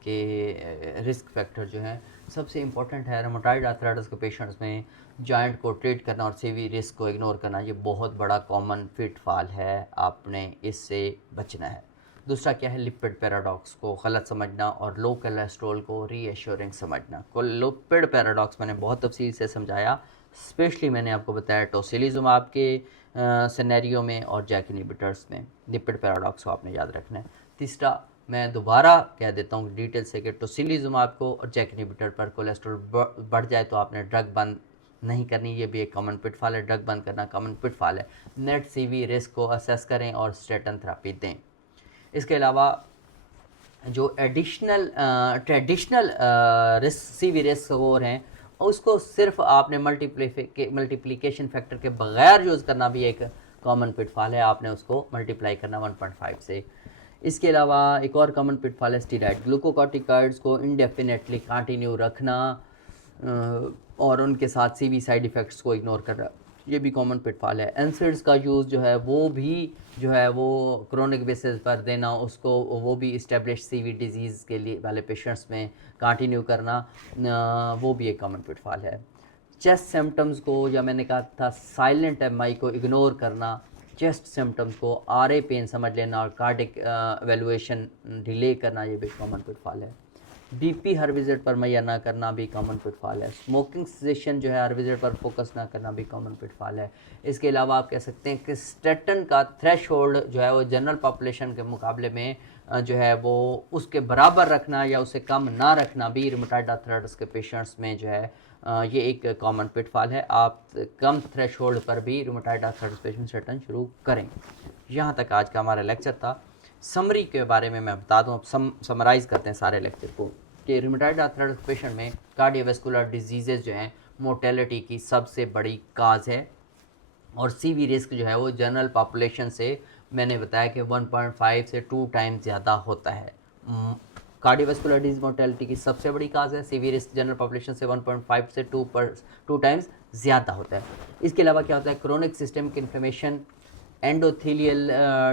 कि रिस्क फैक्टर जो है सबसे इम्पोर्टेंट है रूमेटॉइड आर्थराइटिस के पेशेंट्स में जॉइंट को ट्रीट करना और सीवियर रिस्क को इग्नोर करना, ये बहुत बड़ा कॉमन पिटफॉल है, आपने इससे बचना है। दूसरा क्या है, लिपिड पैराडॉक्स को गलत समझना और लो कोलेस्ट्रॉल को रीएश्योरिंग समझना। लिपिड पैराडॉक्स मैंने बहुत तफसील से समझाया, स्पेशली मैंने आपको बताया टोसिलिजुमाब के सिनेरियो में और जैक इनहिबिटर्स में लिपिड पैराडॉक्स को आपने याद रखना है। तीसरा मैं दोबारा कह देता हूँ डिटेल से कि टोसिलिजुमाब को और जैक इनहिबिटर पर कोलेस्ट्रॉल बढ़ जाए तो आपने ड्रग बंद नहीं करनी, ये भी एक कॉमन पिटफॉल है, ड्रग बंद करना कॉमन पिटफॉल है। नेट सीवी रिस्क को असेस करें और स्टेटन थेरेपी दें। इसके अलावा जो additional traditional risk CV risk score हैं उसको सिर्फ आपने मल्टीप्लिकेशन फैक्टर के बगैर यूज़ करना भी एक कॉमन पिटफॉल है, आपने उसको मल्टीप्लाई करना 1.5 से। इसके अलावा एक और कॉमन पिटफॉल है स्टीरॉयड, ग्लूकोकॉर्टिकॉइड्स को इनडेफिनेटली कंटिन्यू रखना और उनके साथ सीवी साइड इफ़ेक्ट्स को इग्नोर करना, ये भी कॉमन पिटफॉल है। एनसिड्स का यूज़ जो है वो भी जो है वो क्रोनिक बेसिस पर देना, उसको वो भी इस्टेब्लिश सीवी डिजीज़ के लिए वाले पेशेंट्स में कंटिन्यू करना, वो भी एक कॉमन पिटफॉल है। चेस्ट सिम्टम्स को, या मैंने कहा था साइलेंट एमआई को इग्नोर करना, चेस्ट सिम्टम्स को आर ए पेन समझ लेना और कार्डिक एवेलुएशन डिले करना, ये भी कॉमन पिटफॉल है। बीपी हर विजिट पर मुहैया ना करना भी कॉमन पिटफॉल है। स्मोकिंग सेशन जो है हर विजिट पर फोकस ना करना भी कॉमन पिटफॉल है। इसके अलावा आप कह सकते हैं कि स्टेटन का थ्रेशोल्ड जो है वो जनरल पॉपुलेशन के मुकाबले में जो है वो उसके बराबर रखना या उसे कम ना रखना भी रूमेटॉइड आर्थराइटिस के पेशेंट्स में जो है ये एक कॉमन पिटफॉल है। आप कम थ्रेशोल्ड पर भी रूमेटॉइड आर्थराइटिस पेशेंट स्टेटन शुरू करें। यहाँ तक आज का हमारा लेक्चर था। समरी के बारे में मैं बता दूं, अब समराइज़ करते हैं सारे लेक्चर को, कि रूमेटॉइड आर्थराइटिस पेशेंट में कार्डियोवैस्कुलर डिजीज़ेज़ जो हैं मोर्टेलिटी की सबसे बड़ी काज है और सीवी रिस्क जो है वो जनरल पॉपुलेशन से मैंने बताया कि 1.5 से 2 टाइम्स ज़्यादा होता है। कार्डियोवैस्कुलर डिजीज मोर्टेलिटी की सबसे बड़ी काज है, सीवी रिस्क जनरल पॉपुलेशन से 1.5 से 2 टाइम्स ज़्यादा होता है। इसके अलावा क्या होता है, chronic systemic inflammation, endothelial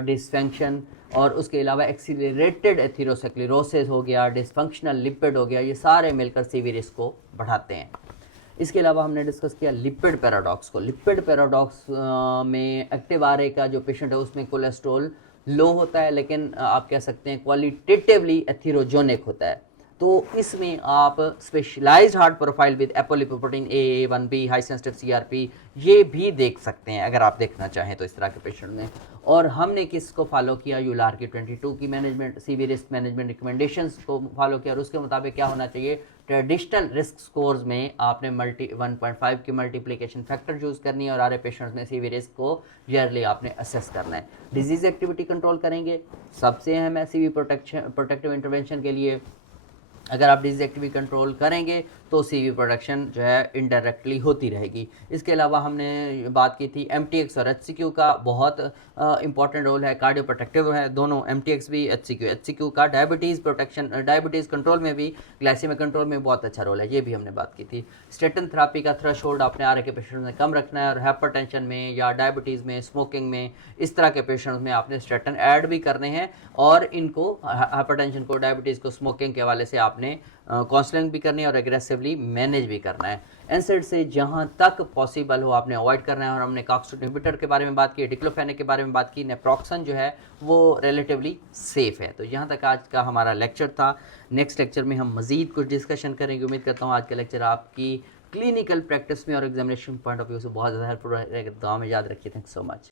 dysfunction और उसके अलावा एक्सीलरेटेड एथेरोस्क्लेरोसिस हो गया, डिसफंक्शनल लिपिड हो गया, ये सारे मिलकर सीवी रिस्क को बढ़ाते हैं। इसके अलावा हमने डिस्कस किया लिपिड पैराडॉक्स को। लिपिड पैराडॉक्स में एक्टिव आर ए का जो पेशेंट है उसमें कोलेस्ट्रॉल लो होता है, लेकिन आप कह सकते हैं क्वालिटेटिवली एथेरोजेनिक होता है। तो इसमें आप specialised heart profile with apolipoprotein A one B high sensitive CRP ये भी देख सकते हैं अगर आप देखना चाहें तो इस तरह के पेशेंट में। और हमने किसको फॉलो किया, यूलार की 22 की management CV risk management recommendations को फॉलो किया और उसके मुताबिक क्या होना चाहिए, ट्रेडिशनल रिस्क स्कोर्स में आपने 1.5 की मल्टीप्लिकेशन फैक्टर यूज़ करनी है और आरे पेशेंट्स में सीवी रिस्क को ईयरली आपने असेस करना है। डिजीज़ एक्टिविटी कंट्रोल करेंगे, सबसे अहम है सीवी प्रोटेक्टिव इंटरवेंशन के लिए। अगर आप डिजीज एक्टिविटी कंट्रोल करेंगे तो सीवी प्रोडक्शन जो है इनडायरेक्टली होती रहेगी। इसके अलावा हमने बात की थी एमटीएक्स और एचसीक्यू का बहुत इंपॉर्टेंट रोल है, कार्डियो प्रोटेक्टिव है दोनों, एमटीएक्स भी एचसीक्यू का डायबिटीज़ प्रोटेक्शन डायबिटीज़ कंट्रोल में भी, ग्लाइसेमिक कंट्रोल में बहुत अच्छा रोल है, ये भी हमने बात की थी। स्टेटन थेरापी का थ्रेशोल्ड आपने आर के पेशेंट में कम रखना है और हाइपरटेंशन में या डायबिटीज़ में, स्मोकिंग में, इस तरह के पेशेंट्स में आपने स्टेटन ऐड भी करने हैं और इनको हाइपरटेंशन को, डायबिटीज़ को, स्मोकिंग के हवाले से आपने काउंसलिंग भी करनी है और एग्रेसिवली मैनेज भी करना है। एनसेड से जहां तक पॉसिबल हो आपने अवॉइड करना है। और हमने कॉक्स इनहिबिटर के बारे में बात की, डिक्लोफेनेक के बारे में बात की, नेप्रोक्सन जो है वो रिलेटिवली सेफ़ है। तो यहाँ तक आज का हमारा लेक्चर था। नेक्स्ट लेक्चर में हम मज़ीद कुछ डिस्कशन करेंगे। उम्मीद करता हूँ आज का लेक्चर आपकी क्लिनिकल प्रैक्टिस में और एग्जामिनेशन पॉइंट ऑफ व्यू से बहुत ज़्यादा हेल्पफुल रहेगा। दुआ में याद रखिए। Thanks so much.